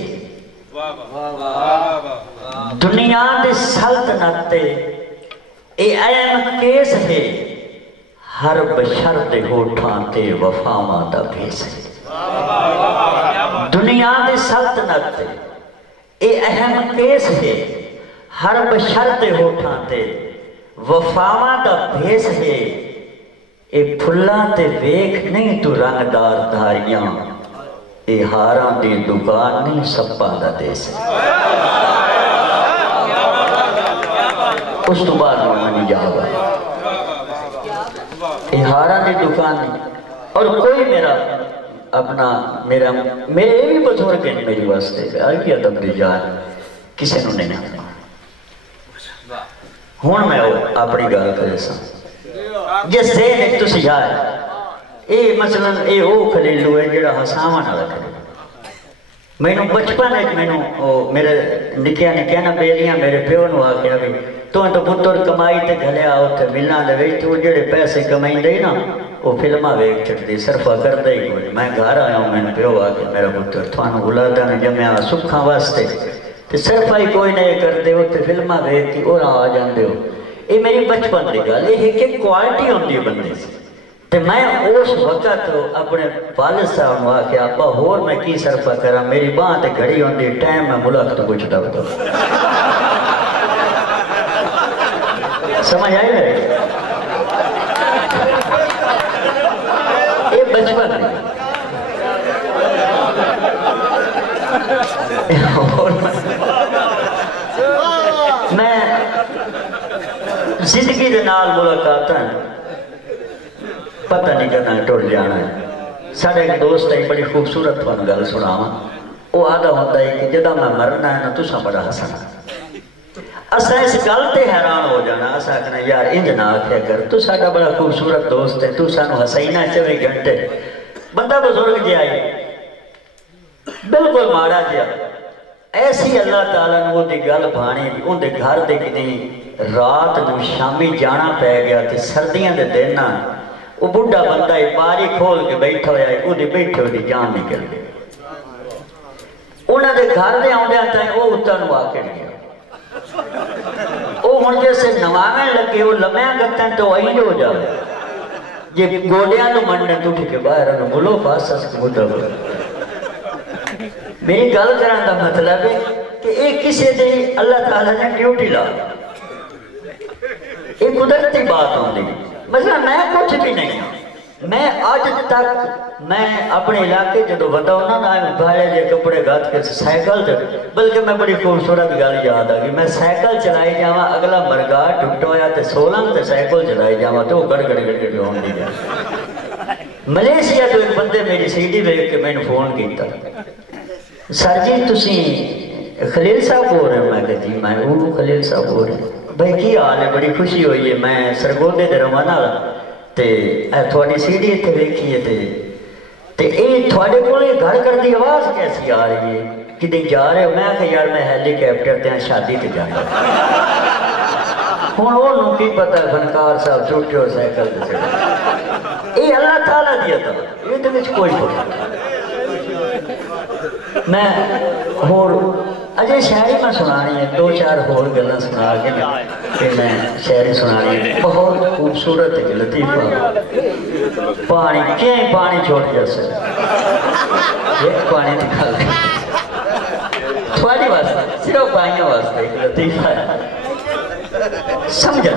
دنیا دی سلطنت اے اہم کیس ہے ہر بشر دے ہوٹھاں تے وفاواں دا بھیس ہے دنیا دی سلطنت اے اہم کیس ہے ہر بشر دے ہوٹھاں تے وفاواں دا بھیس ہے اے پھلاں تے ویکھ نہیں تو رنگدار دھاریاں اے ہاراں دی دکان نہیں سپاں دا دیس ہے اس تو بعد میں جاؤ اے ہاراں دی دکان نہیں اور کوئی میرا اپنا میرے بھی بزرگ ہیں میری واسطے آئی بھی ادب دی جان کسی نے نہیں آتا ہون میں اپنی گل کرے سا جس ذہن ایک تو سجائے اے مثلا اے او خلیلو ہے جڑا ہساواں نہ رکھے میں نو بچپن ایک میں نو میرے نکیا نکیا نا بیلیاں میرے پیو نو آ گیا بھی تو پتر کمائی تے گھلیا اوتھے ملنا دے وچ تو جڑے پیسے کمائی دے نا وہ فلمہ ویکھ چھڑدی صرفہ کردے ہی کوئی میں گھر آیا ہوں میں نے پیو آ کے میرا پتر تھانو اولاداں نے جمعیا سکھاں واسطے تے صرفہ ہی کوئی نہیں کردے ہو تے فلمہ ویکھ کے اور آ جاندے ہو یہ میری بچپن دی گل یہ ایک کوالٹی ہوندی بندے سے تے میں اس وقت اپنے والد صاحب نو آ کے ابا ہور میں کی صرفہ کراں میری باں تے گھڑی ہوندی ٹائم میں ملک تو کچھ دو سمجھ آئی میرے یہ بچپن ہے میں زندگی دے نال ملاقات ہے پتہ نہیں کرنا ٹوٹ جانا ہے سارے ایک دوست ہے بڑی خوبصورت بن گل سنا وہ آدھا ہوتا ہے کہ جدہ میں مرنا ہے نا تسا بڑا ہسنا اسا اس گل تے حیران ہو جانا اسا کہنا یار انج نہ آکھیا کر تو ساڈا بڑا خوبصورت دوست ہے تو سانو ہسائینا 24 گھنٹے بندہ بزرگ جی آئی بالکل ماڑا جیا ایسی اللہ تعالیٰ نے وہ دی گل بھانی ان دے گھر دے کدی رات نو شامی جانا پہ گیا تے سردیاں دے دن وہ بڑھا بندہ باری کھول کے بیٹھا ہوا ہے وہ دی بیٹھے ہو دی جان نکل گئی انہاں دے گھر دے آؤں دے آتا ہے وہ اتنا نو آکڑ گیا وہ ہن جیسے نوامیں لگے وہ لمحیاں گتاں تو وہی ہو جائے یہ گولیاں نو مننے تو اٹھ کے باہر انہوں بولو پاس اس کو بڑھا بڑھا میری گل کرنے کا مطلب ہے کہ ایک کسی دے اللہ تعالیٰ نے ڈیوٹی لا ایک قدرتی بات ہوندی مثلا میں کچھ بھی نہیں میں آج تک میں اپنے علاقے جدو بتاؤں نا بھائی جے کپڑے گھات کے سائیکل بلکہ میں بڑی خوبصورت گل یاد آ گئی میں سائیکل چلائی جاواں اگلا مرگاہ ٹوٹا ہویا تے سولنگ تے سائیکل چلائی جاواں تو گڑ گڑ گڑ گڑ ہوندی جائے ملیشیا تو ایک بندے میری سی ڈی ویکھ کے میں نے فون کیتا سر جی تسی خلیل صاحب ہو رہے ہیں میں کہتی میں وہ خلیل صاحب ہو رہے ہیں بھائی کی حال ہے بڑی خوشی ہوئی ہے میں سرگودے دے روانہ تے تھوڑی سی ڈی اتنے دیکھی ہے تے اے تھوڑے کو گھر کر دی آواز کیسی آ رہی ہے کدیں جا رہے ہو میں کہ یار میں ہیلی کیپٹر تے شادی تے جانا ہوں وہ کی پتہ فنکار صاحب چھوٹے ہو سائیکل تے چڑھا اے اللہ تعالیٰ دیا تھا یہ تو کچھ کوئی پتہ میں اور اجے شاعری میں سنانی ہے دو چار اور گلاں سنا کے کہ میں شاعری سنانی ہے بہت خوبصورت ہے لطیفہ پانی کہیں پانی چھوڑ جیسے ایک پانی دکھا دیں تھوڑی واسطہ صرف پائیوں واسطہ ایک لطیفہ ہے سمجھا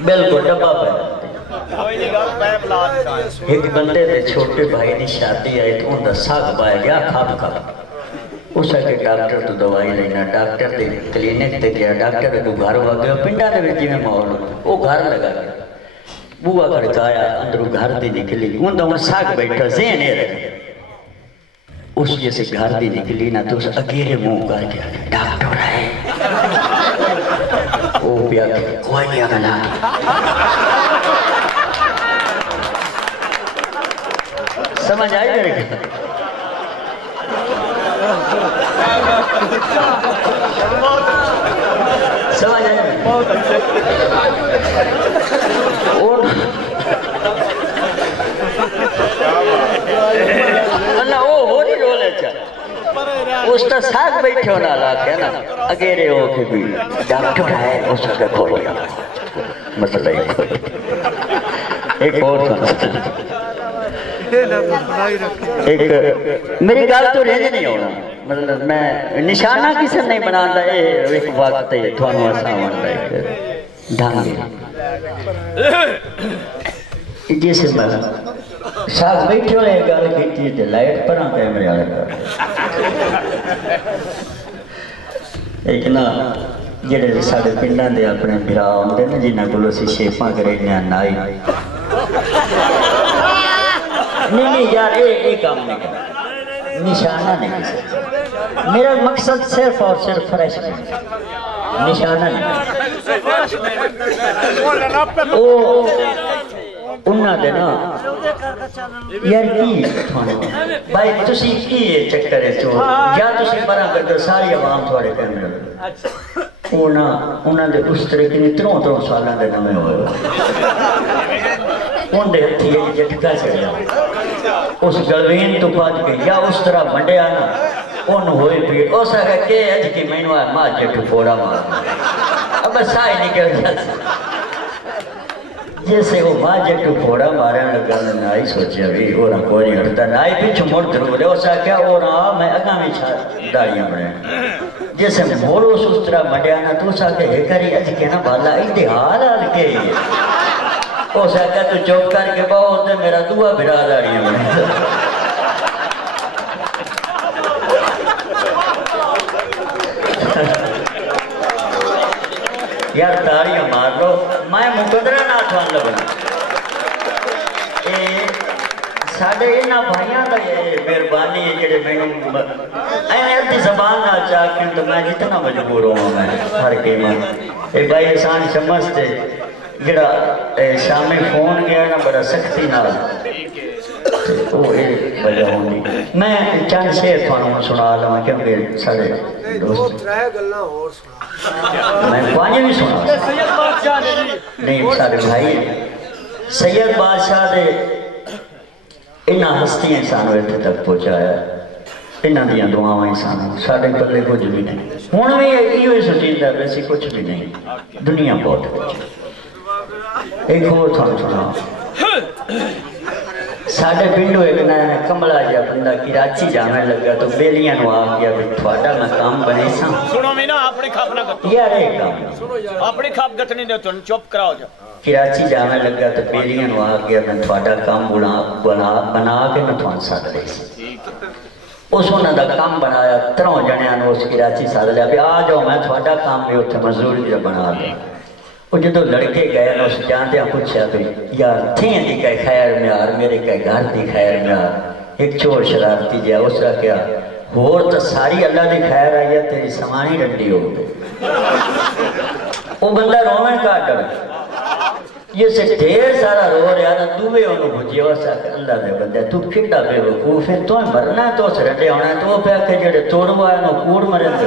بالکل ڈبا پہ ایک بندے دے چھوٹے بھائی نے شادی آئی تو ان دا ساگ پایا گیا کھاب کھاب اس کے ڈاکٹر تو دوائی لینا ڈاکٹر دے کلینک تے گیا ڈاکٹر کو گھر ہوا گیا پنڈا دے جی میں ماحول وہ گھر لگا گیا بوا کھڑکایا اندروں گھر دی نکلی ان دا ان ساگ بیٹھا ذہن ہے رہے اس جیسے گھر دی نکلی نا تو اس اگیرے منہ کر گیا ڈاکٹر ہے وہ پیا کوئی نہیں اگلا سمجھ آئی میرے کہتا سمجھ آئی بہت اللہ وہ ہو نہیں رولے چاہ اس تا ساتھ بیٹھے ہونا علاقہ ہے نا اگیرے ہو کے بھی ڈاکٹر ہے اس کا کھولیا مسئلہ ہی کھولیا ایک اور سمجھتا ایک میری گال تو رہنے نہیں ہونا مطلب میں نشانہ کسی نہیں بناتا ایک وقت ہے تھوانو آسان بنتا ہے ڈھانگی جیسے میں ساتھ بیٹھے ہوئے ایک گال کہتی ہے لائٹ پر آتا ہے میرے آلے ایک نا جڑے ساڑھے پنڈاں دے اپنے بھرا ہوندے نا جنہاں کو سی شیپاں کرے نائی نہیں یار ایک کام نہیں کرنا نشانہ نہیں کسی میرا مقصد صرف اور صرف فریش نشانہ نہیں او انہاں دے نا یار کی بھائی تسی کی چکر ہے چون یا تسی برا کر دو ساری عوام تھوڑے کیمرے انہاں دے اس طرح کی تروں سالاں دے نمے ہوئے ان دے ہتھی ایک جٹکا چڑھیا اس گلوین تو پاج کے یا اس طرح منڈے آنا ان ہوئے پیڑ اس آگا کہ اج کی مینو آئے ماں جٹو پھوڑا مارا اب سائے نکل جاتا جیسے وہ ماں جٹو پھوڑا مارا لگا نائی سوچیا بھی وہ نہ کوئی نہیں ہٹتا نائی پیچھو مڑ درو لے اس آگا وہ نہ میں اگاں بھی داڑیاں بڑھیں جیسے مولو اس طرح منڈے آنا تو اس آگا ہے کری اج کے نا بالا اتحال آل کے ہی وہ سکتا تو چوک کر کے بہت میرا دعا بھرا داڑیاں بنے یار داڑیاں مار لو میں مقدرہ نہ تھوان لگنا ساڑھے انہاں بھائیاں دا یہ مہربانی ہے جڑے میں اردی زبان نہ چاہ تو میں جتنا مجبور ہوں میں ہر قیمہ ایک بھائی احسان شمس تھے جڑا شامی فون گیا نا بڑا سختی نہ وہ یہ وجہ ہوگی. میں چند شعر تھانوں سنا لوا کیونکہ سارے دوست میں پانچ بھی سنا نہیں سارے بھائی سید بادشاہ دے انہاں ہستیاں سانو اتنے تک پہنچایا انہاں دیاں دعاواں سانو ساڈے پلے کچھ بھی نہیں ہن بھی ایو سوچیندہ ویسی کچھ بھی نہیں دنیا بہت کچھ. ایک اور تھانوں سنا ساڈے پنڈو ایک نہ کملا جا بندہ کراچی جانے لگا تو بیلیاں نو آ گیا بھی تھوڑا میں کام بنے سا سنو میں نا اپنی کھاپ نہ گتو یار ایک کام اپنی کھاپ گتنی دے تو چپ کراؤ جا کراچی جانے لگا تو بیلیاں نو آ گیا میں تھوڑا کام بنا کے میں تھوڑا ساتھ رہی سی اس انہوں دا کام بنایا تروں جنیاں نو اس کراچی ساتھ لیا بھی آ جاؤ میں تھوڑا کام بھی اتھے مزدوری بنا لیا. وہ جدو لڑکے گئے نا اس جانتے ہیں پوچھا بھی یار تھیں دی کئی خیر میں آر میرے کئی گھر دی خیر میں آر ایک چور شرارتی جائے اس کا کیا ہور تو ساری اللہ دی خیر آئی ہے تیری سمانی رنڈی ہو گئی. وہ بندہ رومن کا ڈر یہ سے ڈھیر سارا رو رہا نا دوے انہوں بھجی واسا کہ اللہ دے بندے تو کھڑا بے وقوف ہے تو مرنا ہے تو اس رنڈے ہونا ہے تو وہ پہ کہ جڑے توڑوا ہے نا کوڑ مرن دے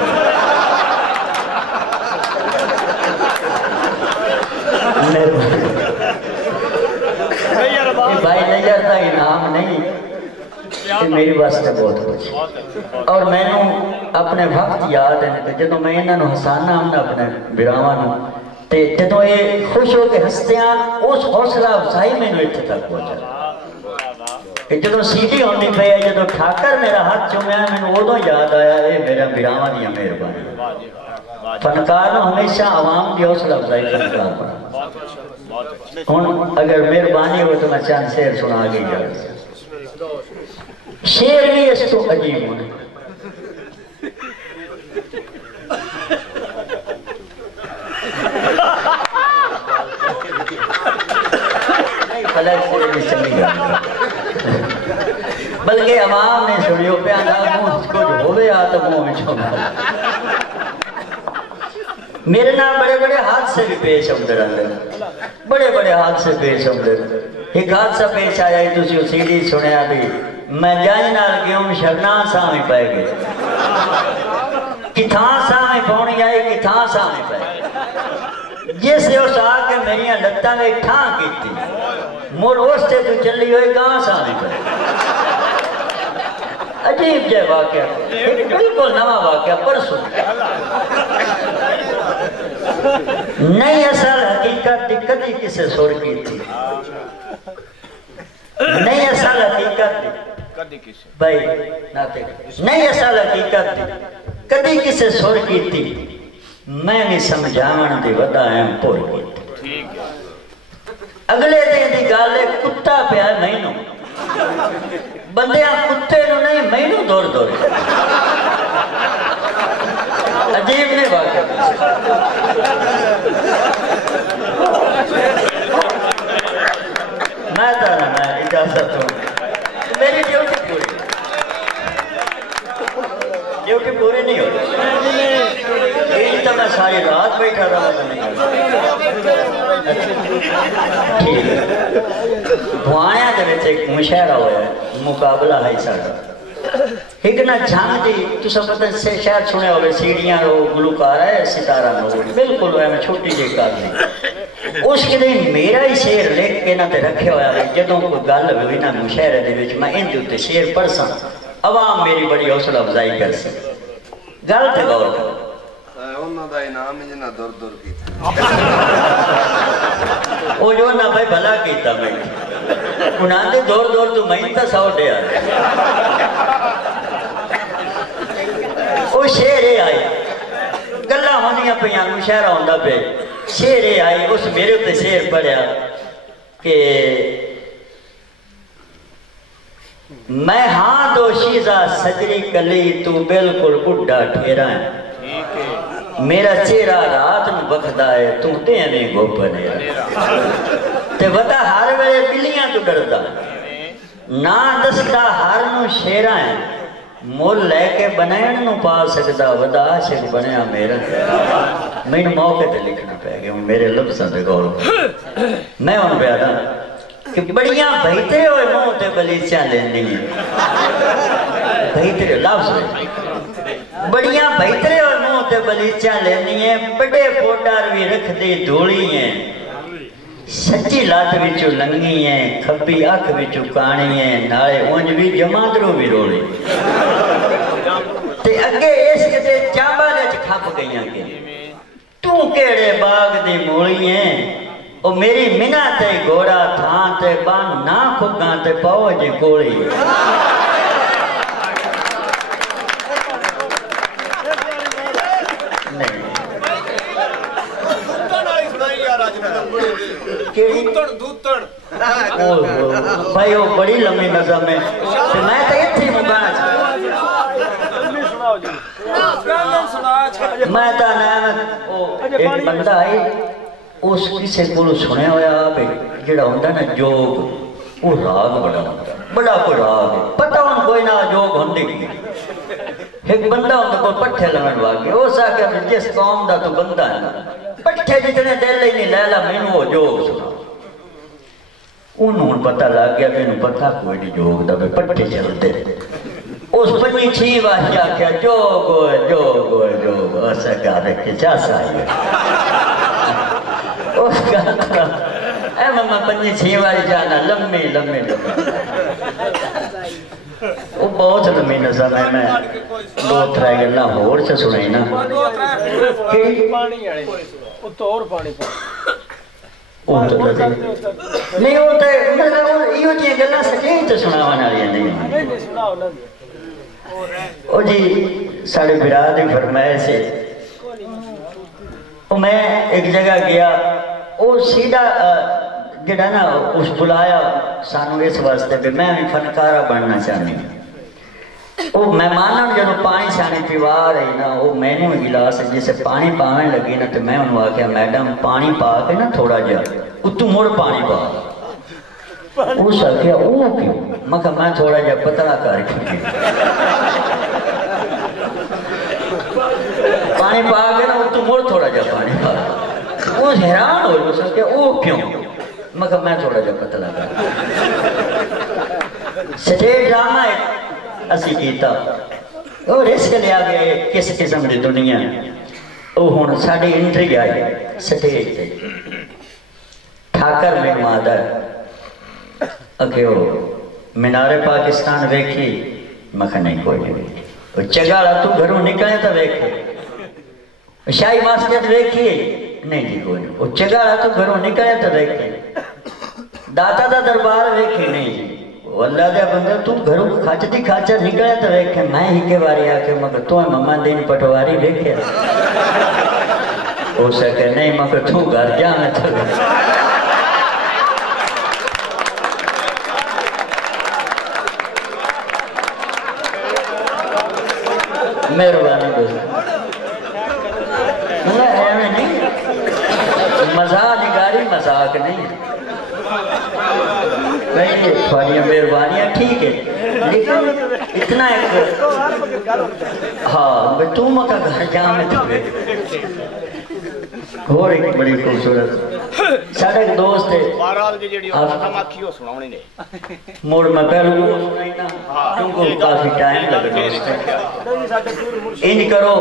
بھائی لیجر تا انعام نہیں میری واسطے بہت کچھ. اور میں نے اپنے وقت یاد ہے کہ جدو میں انہوں نے حسانہ ہم نے اپنے براواں تے جدو یہ خوش ہو کے ہستیاں اس حوصلہ افزائی میں نے اتنے تک پہنچا. جدو سیدھی ہونے پہ جدو ٹھاکر میرا ہاتھ چومیا میں نے ادو یاد آیا یہ میرا براواں دیا مہربانی. فنکار نے ہمیشہ عوام کی حوصلہ افزائی فنکار بنا. اگر مہربانی ہو تو میں چند شعر سنا گئی جا شعر بھی اس تو عجیب ہونے بلکہ عوام نے سنیو پیانا کچھ ہوئے آتا منہ میں چھوڑا. میرے نام بڑے بڑے حادثے بھی پیش ہوتے رہتے بڑے بڑے حادثے پیش ہوتے. ایک حادثہ پیش آیا ہی تسی وہ سیڈی سنیا بھی میں جائیں نال گیوں شرنان سامنے پائے گئے کتھاں سامنے پہنی آئی کتھاں سامنے پائے گئے جس سے اس آکے میریاں لتاں میں ٹھاں کی تھی مور اوستے تو چلی ہوئے کہاں سامنے پائے. عجیب جائے واقعہ بالکل نوا واقعہ پرسوں نہیں اصل حقیقت کدی کسے سور کی تھی نہیں اصل حقیقت بھائی نہیں اصل حقیقت کدی کسے سور کی تھی میں بھی سمجھاون دی ودا اہم پور کی تھی. اگلے دن دی گالے کتا پیا مینوں بندیاں کتے نو نہیں مینوں دور دورے عجیب نہیں واقعہ. میں تارا میں اجازت ہوں میری ڈیوٹی پوری نہیں ہوتی ایک تو میں ساری رات بیٹھا رہا تو نہیں ٹھیک ہے. بھوانیاں دے وچ ایک مشاعرہ ہوا ہے مقابلہ ہے ساڈا ایک نا جھانگ دی تو سب پتہ سے شاید سنے ہوئے سیڑیاں رو گلوکار ہے ستارہ نو بالکل ہے میں چھوٹی جی کار نہیں اس کے دن میرا ہی شعر لکھ کے نہ تے رکھے ہوا ہے جدوں کوئی گل ہوئی نا مشاعرے دے وچ میں ان دے شعر پڑھساں عوام میری بڑی حوصلہ افزائی کر سی. گل تے غور کرو انہاں دا انعام جنہ دور دور کیتا وہ جو نہ بھائی بھلا کیتا میں انہاں دے دور دور تو میں تا سو ڈیا وہ شعر آئی گلا ہوندیاں پیاں مشاعرہ ہوندا پے شعر آئی اس میرے تے شعر پڑھیا کہ میں ہاں دو شیزہ سجری کلی تو بالکل بڑھا ٹھیرا ہے میرا چہرہ رات نو بکھدا ہے تو دینے گوپنے تے بتا ہر ویلے بلیاں تو ڈردا نہ دستا ہر نو شیرا ہے مول لے کے بنائن نو پا سکدا ودا عاشق بنیا میرا. میں موقع تے لکھنا پہ گیا میرے لفظاں تے غور میں ان بیادا کہ بڑیاں بہترے ہوئے منہ تے بلیچیاں لینی ہیں بہترے لفظ ہوئے بڑیاں بہترے ہوئے منہ تے بلیچیاں لینی ہیں بڑے فوٹار بھی رکھ دی دھوڑی ہیں سچی لات بچو لنگی ہیں کھبی آنکھ بچو کانی ہیں نالے اونج بھی جماندروں بھی روڑی تے اگے اس کتے چابا لچ کھپ گئیاں کے تو کیڑے باغ دی موڑی ہیں او میری منہ تے گھوڑا تھان تے بان نہ کھگاں تے پاؤ جی گوڑی بھائی وہ بڑی لمبی نظم ہے میں تو اتھی مکانا میں تو ایک بندہ آئی اس کسے کو سنے ہویا جڑا ہوندہ نا جوگ وہ راگ بڑا کوئی راگ ہے پتہ ان کوئی نہ جوگ ہوندے کی ایک بندہ ہوندہ کوئی پٹھے لگن واقعی وہ سا کہ جس قوم دا تو بندہ ہے نا پٹھے جتنے دل ہی نہیں لیلا میں وہ جوگ سنا انہوں پتہ لگ گیا میں پتہ کوئی نہیں جوگ دا پٹھے چلتے اس پنی چھی واحیہ کیا جوگ ایسا کہا رکھے چاسا ہے اس کا اے ماما پنی چھی والی جانا لمبی وہ بہت لمبی نظم ہے میں دو ترائے گلنا ہور سے سنائی نا نہیں ہوتا ہے یہ ہوتی ہے گلنا سکیں تو سناوانا لیا نہیں او جی ساڑھے برادی فرمائے سے میں ایک جگہ گیا وہ سیدھا جڑا نا اس بلایا سانو اس واسطے پہ میں بھی فنکارہ بننا چاہنی وہ مہمانوں جنہوں پانی شانی پیوا رہی نا وہ میں نے گلاس جسے پانی پاویں لگی نا تو میں انہوں آکھیا میڈم پانی پا کے نا تھوڑا جا تو مڑ پانی پا اس آکھیا وہ کیوں میں کہا میں تھوڑا جا پتلا کر کے پانی پا کے نا تو مڑ تھوڑا جا پانی پا وہ حیران ہوئی اس آکھیا وہ کیوں میں کہا میں تھوڑا جا پتلا کر سٹیج ڈرامہ اسی کیتا اور اس کے لئے آگے کس قسم دی دنیا وہ ہون ساڑھی انٹری آئی سٹیج تے ٹھاکر میں مادر اکھے ہو منار پاکستان ویکھی مکھا نہیں کوئی نہیں ویکھی وہ چگاڑا تو گھروں نکلے تا ویکھی شاہی ماسکت ویکھی نہیں جی کوئی نہیں وہ چگاڑا تو گھروں نکلے تا ویکھی داتا دا دربار ویکھی نہیں جی واللہ دیا بندہ تو گھروں کھاچتی کھاچا نکلے تا ویکھے میں ہی کے باری آکے مگر تو ہے ماما دین پٹواری ویکھے ہو سکے نہیں مگر تو گھر جا میں تو مہربانی دوست مزاق نگاری مزاق نہیں نہیں تھوڑیاں مہربانیاں ٹھیک ہے لیکن اتنا ایک ہاں تو مکہ گھر جا میں تھے اور ایک بڑی خوبصورت ساڑھا ایک دوست ہے موڑ میں پہلو کیونکہ کافی ٹائم لگ دوست ہے ان کرو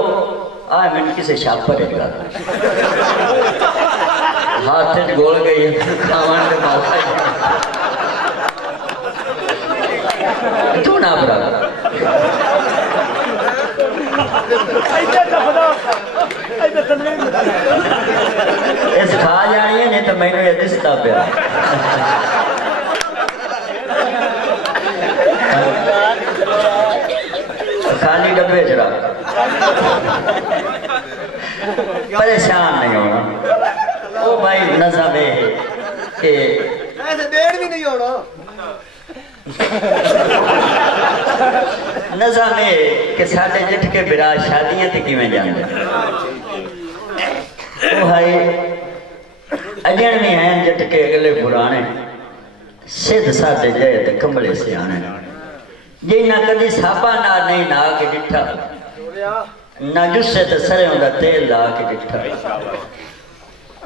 آئے میں نے کسے شاپ پر ایک گا ہاتھ سے گول گئی ہے کھاوان کے مالکہ تو نا برا اس کھا جانی ہے نہیں تو میں نے یہ دستا پیا خالی ڈبے جڑا پریشان نہیں ہونا وہ بھائی نظم ہے کہ ایسے دیر بھی نہیں ہونا نظم ہے کہ ساڑھے جٹ کے برا شادیاں تھی کی میں جاندے وہ بھائی اجن میں ہیں جٹ کے اگلے پرانے سدھ ساڑھے جائے تھے کمبلے سے آنے جی نہ کدی ساپا نہ نہیں نہ آکے ڈٹھا نہ جسے تے سرے ہوں دا تیل لا کے ڈٹھا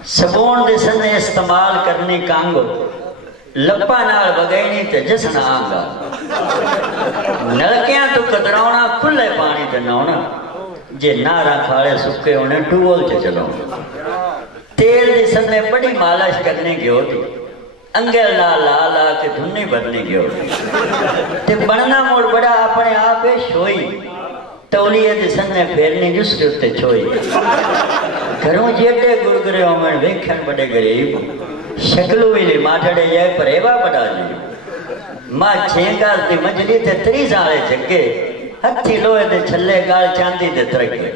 سبون دے سنے استعمال کرنی کانگو لپا نال بگینی تے جسنا آنگا نلکیاں تو کتراؤنا کھلے پانی تے نونا جے نارا کھاڑے سکے انہیں ٹوول تے چلو تیل دی سنے بڑی مالش کرنے کی ہوتی انگل لا لا لا کے دھنی بھرنے کی ہوتی تے بڑنا موڑ بڑا اپنے آپ شوئی تولیے دی سنے پھیرنی جس کے اتے چھوئی گھروں جیٹے گرگرے ہومن ویکھن بڑے غریب شکلو ویلی ماٹھڑے جائے پریوا بڑا جی ماں چھینگال دی مجلی تے 30 سالے چکے ہتھی لوہے دے چھلے گال چاندی دے ترکے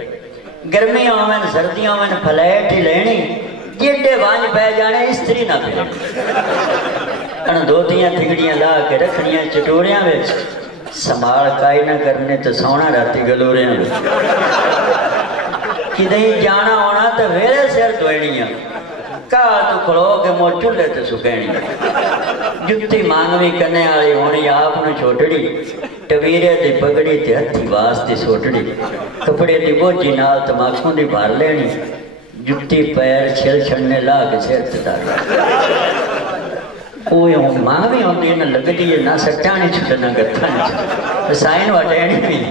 گرمیاں ہومن سردیاں ہومن پھلیٹ ہی لینی جیٹے وانج پہ جانے استری نہ پھلے ان دوتیاں تھگڑیاں لا کے رکھنیاں چٹوریاں ویچ سمال کائی نہ کرنے تو سونا راتی گلوریاں ویچ کدہیں جانا ہونا تو ویلے سیر دوئنیاں کہا تو کھلو کے مور چلے تو سکینی جتی مانگوی کرنے آئی ہونی آپ نے چھوٹڑی ٹویرے دی پگڑی تے ہتھی واسطی سوٹڑی کپڑے دی بوجی نال تماکوں دی بھار لینی جتی پیر چھل چھڑنے لا کے سیر تدار کوئی ہوں مانگوی ہوں دی نہ لگ دی نہ سٹانی چھوٹا نہ گتھا نہیں چھوٹا سائن وٹینی بھی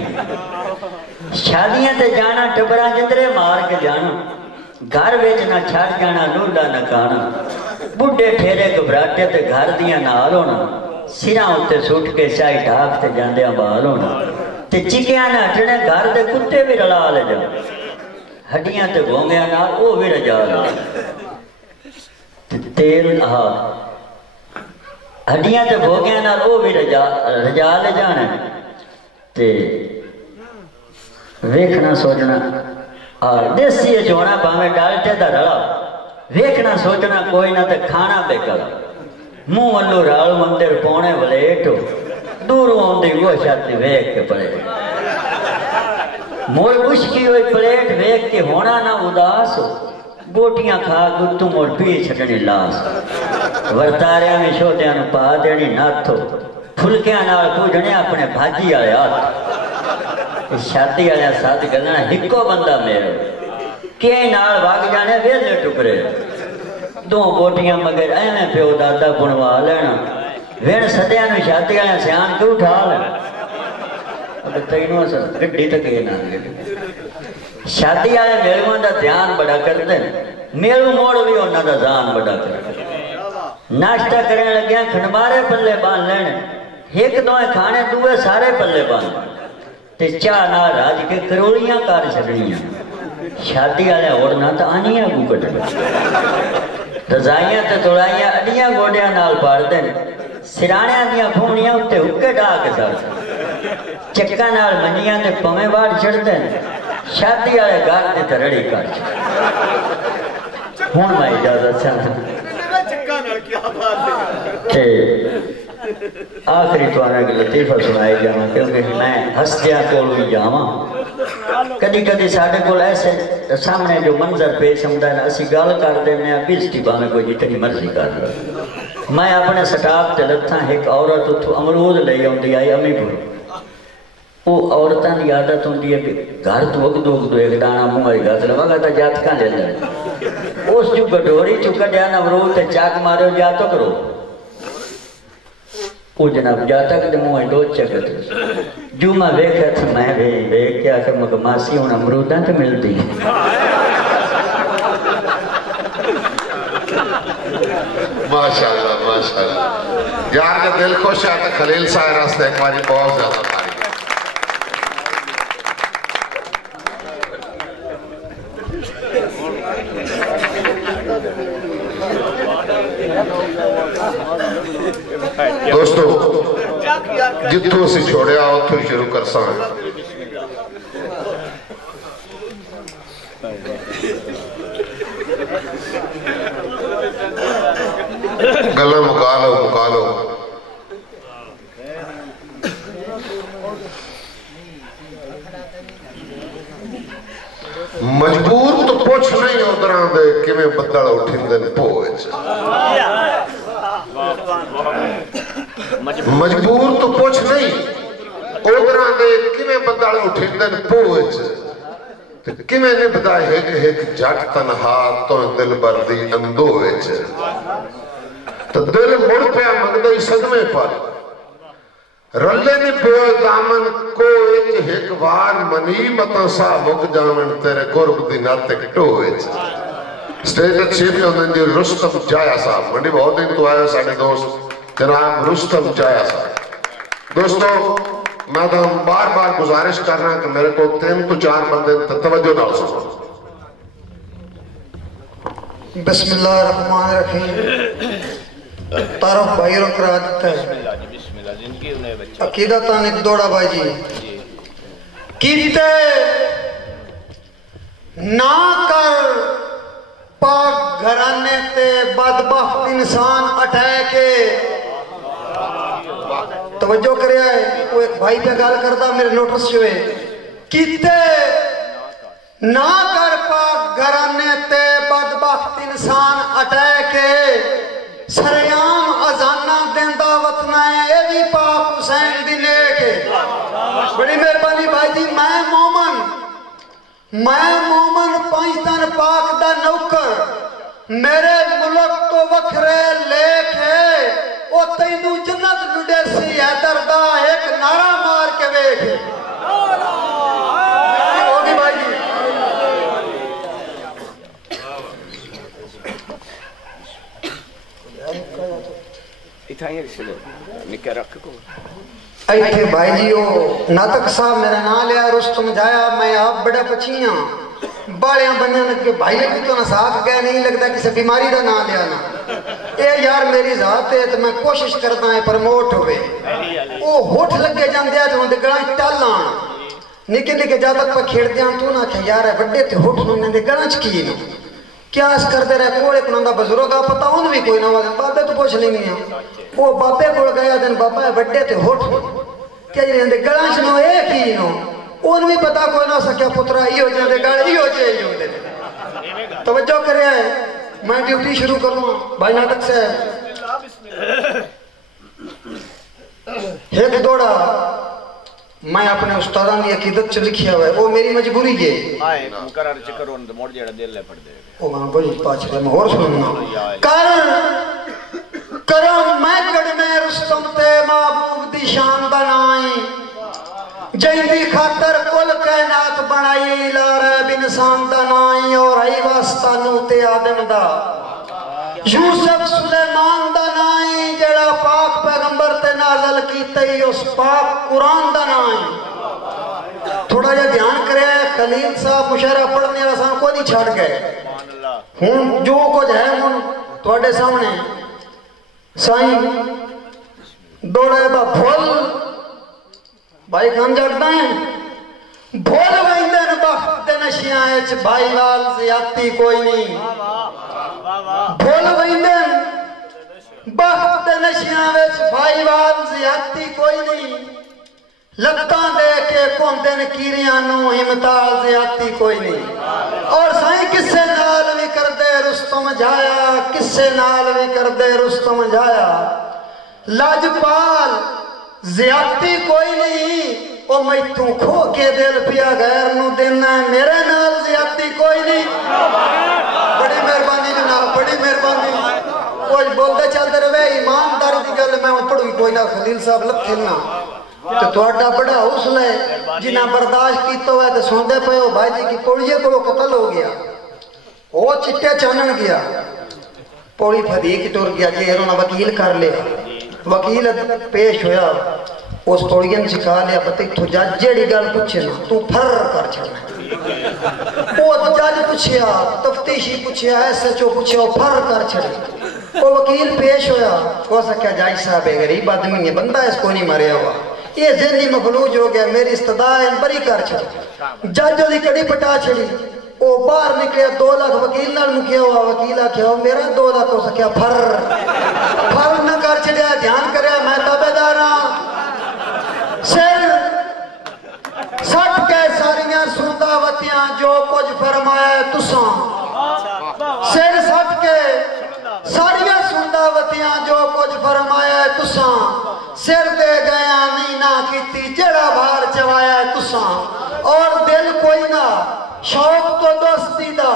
شادیاں تے جانا ٹبرا جندرے مار کے جانا گھر بیچنا چھڑ جانا لولا نہ کانا بڑھے ٹھیرے گھبراٹے تے گھر دیاں نہ آلونا سیران ہوتے سوٹ کے چاہی ڈھاک تے جاندیاں بالونا تے چکیاں نہ ہٹنے گھر دے کتے بھی رلا لے جا ہڈیاں تے گونگیاں نہ وہ بھی رجا لے تیل ہڈیاں تے گونگیاں نہ وہ بھی رجا لے جانے تے ویکھنا سوچنا دیسی چونا پاویں ڈالٹے دا رڑا ویکھنا سوچنا کوئی نہ تے کھانا بے کلا منہ والو رال مندر پونے ولیٹو دوروں آندی وہ شاتی ویک کے پڑے موڑ مشکی ہوئی پلیٹ ویک کے ہونا نہ اداس ہو گوٹیاں کھا گتو موڑ پی چھڑنی لاس ورتاریاں میں شوتیاں نو پا دینی ناتھو پھلکیاں نال پوجھنے اپنے بھاجی آلے آتھو شادی آیا ساتھ گلنا ہکو بندہ میرے کہیں نال بھاگ جانے ویلے ٹکرے دو بوٹیاں مگر اینے پیو دادا بنوا لینا وین سدیاں نو شادی آیا سیان کے اٹھا لینا اگر تینوں اصلا گڈی تک یہ نہ گڈی شادی آیا میلوان دا دھیان بڑا کر دیں میلو موڑ بھی ہونا دا دھیان بڑا کر دیں ناشتہ کرنے لگیاں کھنبارے پلے بان لینے ایک دوئے کھانے دوئے سارے پلے بان تے چاہ نہ راج کے کروڑیاں کار چھڑیاں شادی آلے اوڑنا تا آنیاں کو کٹ رضائیاں تے توڑائیاں اڈیاں گوڑیاں نال پار دیں سرانیاں دیاں پھونیاں اتے حکے ڈا کے ساتھ چکا نال منیاں تے پمیں بار چھڑ دیں شادی آلے گار تے ترڑی کار چھڑ ہون میں اجازت چاہتا چکا نال کیا بات ہے آخری تو آنے کے لطیفہ سنائے جانا کیونکہ میں ہستیاں کول ہوئی جاواں کدی کدی ساڑھے کول ایسے سامنے جو منظر پیش ہمدہ ہے اسی گال کر دے میں بیسٹی بانے کو جتنی مرضی کر رہا میں اپنے سٹاپ تے لتھاں ایک عورت اتھو امرود لئی ہوندی آئی امی پور وہ عورتاں دی عادت ہوندی ہے کہ گھر تو اگدو ایک دانا مونگائی گھر لگا گا تا جات کھا لے لے اس جو گھڑوری چکا دیانا امرود تے چاک مارے ہو جاتو کرو وہ جناب جاتا کہ موہ دو چکت جو میں ویکھا تھا میں ویک کیا کہ مگماسی ہون امروداں تو ملتی ماشاءاللہ ماشاءاللہ یار کا دل خوش آتا خلیل صاحب راستے ایک باری بہت زیادہ تاریخ دوستو جتوں سے چھوڑے آؤ تو شروع کر سائیں گلہ مکالو مجبور تو پوچھ نہیں ادھران دے کہ میں بدل اٹھن دن پوچھ مجبور تو پوچھ نہیں ادھران دے کہ میں بدل اٹھن دن پوچھ کہ میں نے بتایا ایک جٹ تنہا تو دل بردی اندوچ تو دل مڑ پیا مگدئی صدمے پر رلے نے پیو دامن کو ایک وار منی مطا سا مک جامن تیرے قرب دی ناتک ٹوئے سٹیج چیف ہوندن دی رستم جایا صاحب منڈی بہت دن تو آیا ساڑھے دوست جناب رستم جایا صاحب دوستو میں تو بار بار گزارش کر رہا کہ میرے کو 3 تو 4 بندے توجہ نہ سکو بسم اللہ الرحمن الرحیم طرف بھائی رکھ رہا دیتا ہے عقیدتاً ایک دوڑا بھائی جی کیتے نہ کر پاک گھرانے تے بدبخت انسان اٹھائے کے توجہ کریا ہے وہ ایک بھائی پہ گال کرتا میرے نوٹس جو ہے کیتے نہ کر پاک گھرانے تے بدبخت انسان اٹھائے کے سریام ازانہ دیندہ وطنہ ہے اے بھی پاک حسین دی نیک ہے بڑی مہربانی بھائی جی میں مومن پانچتن پاک دا نوکر میرے ملک تو وکھرے لیک ہے او تینو جنت لڈے سی حیدر دا ایک نعرہ مار کے ویکھ ہے ہوگی بھائی جی ایتھے بھائی جی ناطق صاحب میرا نام لیا رستم جایا میں آپ بڑا پچھیاں بالیاں بننے لگے بھائی بھی تو نہ ساتھ گئے نہیں لگتا کسی بیماری دا نام لیا نا اے یار میری ذات ہے تو میں کوشش کرتا ہے پرموٹ ہوئے او ہوٹ لگے جان دیا تو اندھے گڑاں ٹالان نکے نکے جادت پہ کھیڑ دیا تو نہ کہ یار ہے بڑے تھے ہوٹ ہونے دے گڑاں چکی نا کیا اس کرتے رہے کوڑے کنندہ بزرگا پتا ان بھی کوئی نہ وزن بابے تو پوچھ لیں گے وہ بابے کوڑ گیا دن بابا ہے بڑے تھے ہوٹ کیا جی رہنے دے گڑاں چنو ایک ہی نو ان بھی پتا کوئی نہ سکیا پترہ ہی ہو جانے دے گڑ ہی ہو جائے توجہ کر رہے ہیں میں ڈیوٹی شروع کروں بھائی ناٹک سے ایک دوڑا میں اپنے استادان کی عقیدت چ لکھیا ہوا ہے وہ میری مجبوری ہے مقرر چکر ان موڑ جڑا دل لے پڑ دے او میں بڑی پاچ رہا میں اور سننا کرم میں کڑ میں رستم تے محبوب دی شان دا نائی جہی خاطر کل کائنات بنائی لارب انسان دا نائی اور ای واسطہ نوتے آدم دا یوسف سلیمان دا نائی جڑا پاک پیغمبر تے نازل کیتے اس پاک قرآن دا نائی تھوڑا جا دھیان کرے خلیل صاحب مشاہرہ پڑھنے آسان کو نہیں چھاڑ گئے ہون جو کچھ ہے ہون توڑے سامنے سائیں دوڑے با بھول بھائی کام جاگتا ہیں بھول ویندن بخت نشیاں اچھ بھائی وال زیادتی کوئی نہیں بھول ویندن بخت نشیاں اچھ بھائی وال زیادتی کوئی نہیں لگتاں دے کے کوندن کیریاں نو امتال زیادتی کوئی نہیں اور سائیں کس سے نال بھی کر دے رستم جایا کس سے نال بھی کر دے رستم جایا لاجپال زیادتی کوئی نہیں او میں تو کھو کے دل پیا غیر نو دینا ہے میرے نال زیادتی کوئی نہیں بڑی مہربانی جناب بڑی مہربانی کوئی بولتے چلتے رہے ایمانداری دی گل میں پڑھوں کوئی نہ خلیل صاحب لگ کھلنا تو توڑا بڑا حوصلہ ہے جنہ برداشت کیتا ہوا ہے تو سوندے پہ ہو بھائی جی کی پوڑیے کو قتل ہو گیا وہ چٹے چانن گیا پوڑی پھدی کی ٹور گیا جی ایرونہ وکیل کر لے وکیل پیش ہویا اس پوڑیاں سکھا لیا پتہ تو جج جیڑی گل پوچھے نا تو پھر کر چھڑنا وہ جج پوچھیا تفتیشی پوچھیا ایسے چو پوچھیا وہ پھر کر چھڑنا وہ وکیل پیش ہویا وہ سکیا جج صاحب ہے غریب آدمی ہے بندہ اس کو نہیں مریا ہوا یہ ذہنی مفلوج ہو گیا میری استدعا ہے بری کر چھڑا جج دی کڑی پٹا چھڑی وہ باہر نکلے 2 لاکھ وکیل نال مکیا ہوا وکیل آکھیا ہو میرا 2 لاکھ ہو سکیا پھر نہ کر چھڑیا دھیان کریا میں تابع دار ہاں سر سٹ کے ساریاں سنداوتیاں جو کچھ فرمایا ہے تساں سر سٹ کے ساریاں سنداوتیاں جو کچھ فرمایا ہے تساں سر دے گیا نہیں نہ کیتی جڑا بھار چوایا ہے تساں اور دل کوئی نہ شوق تو دوستی دا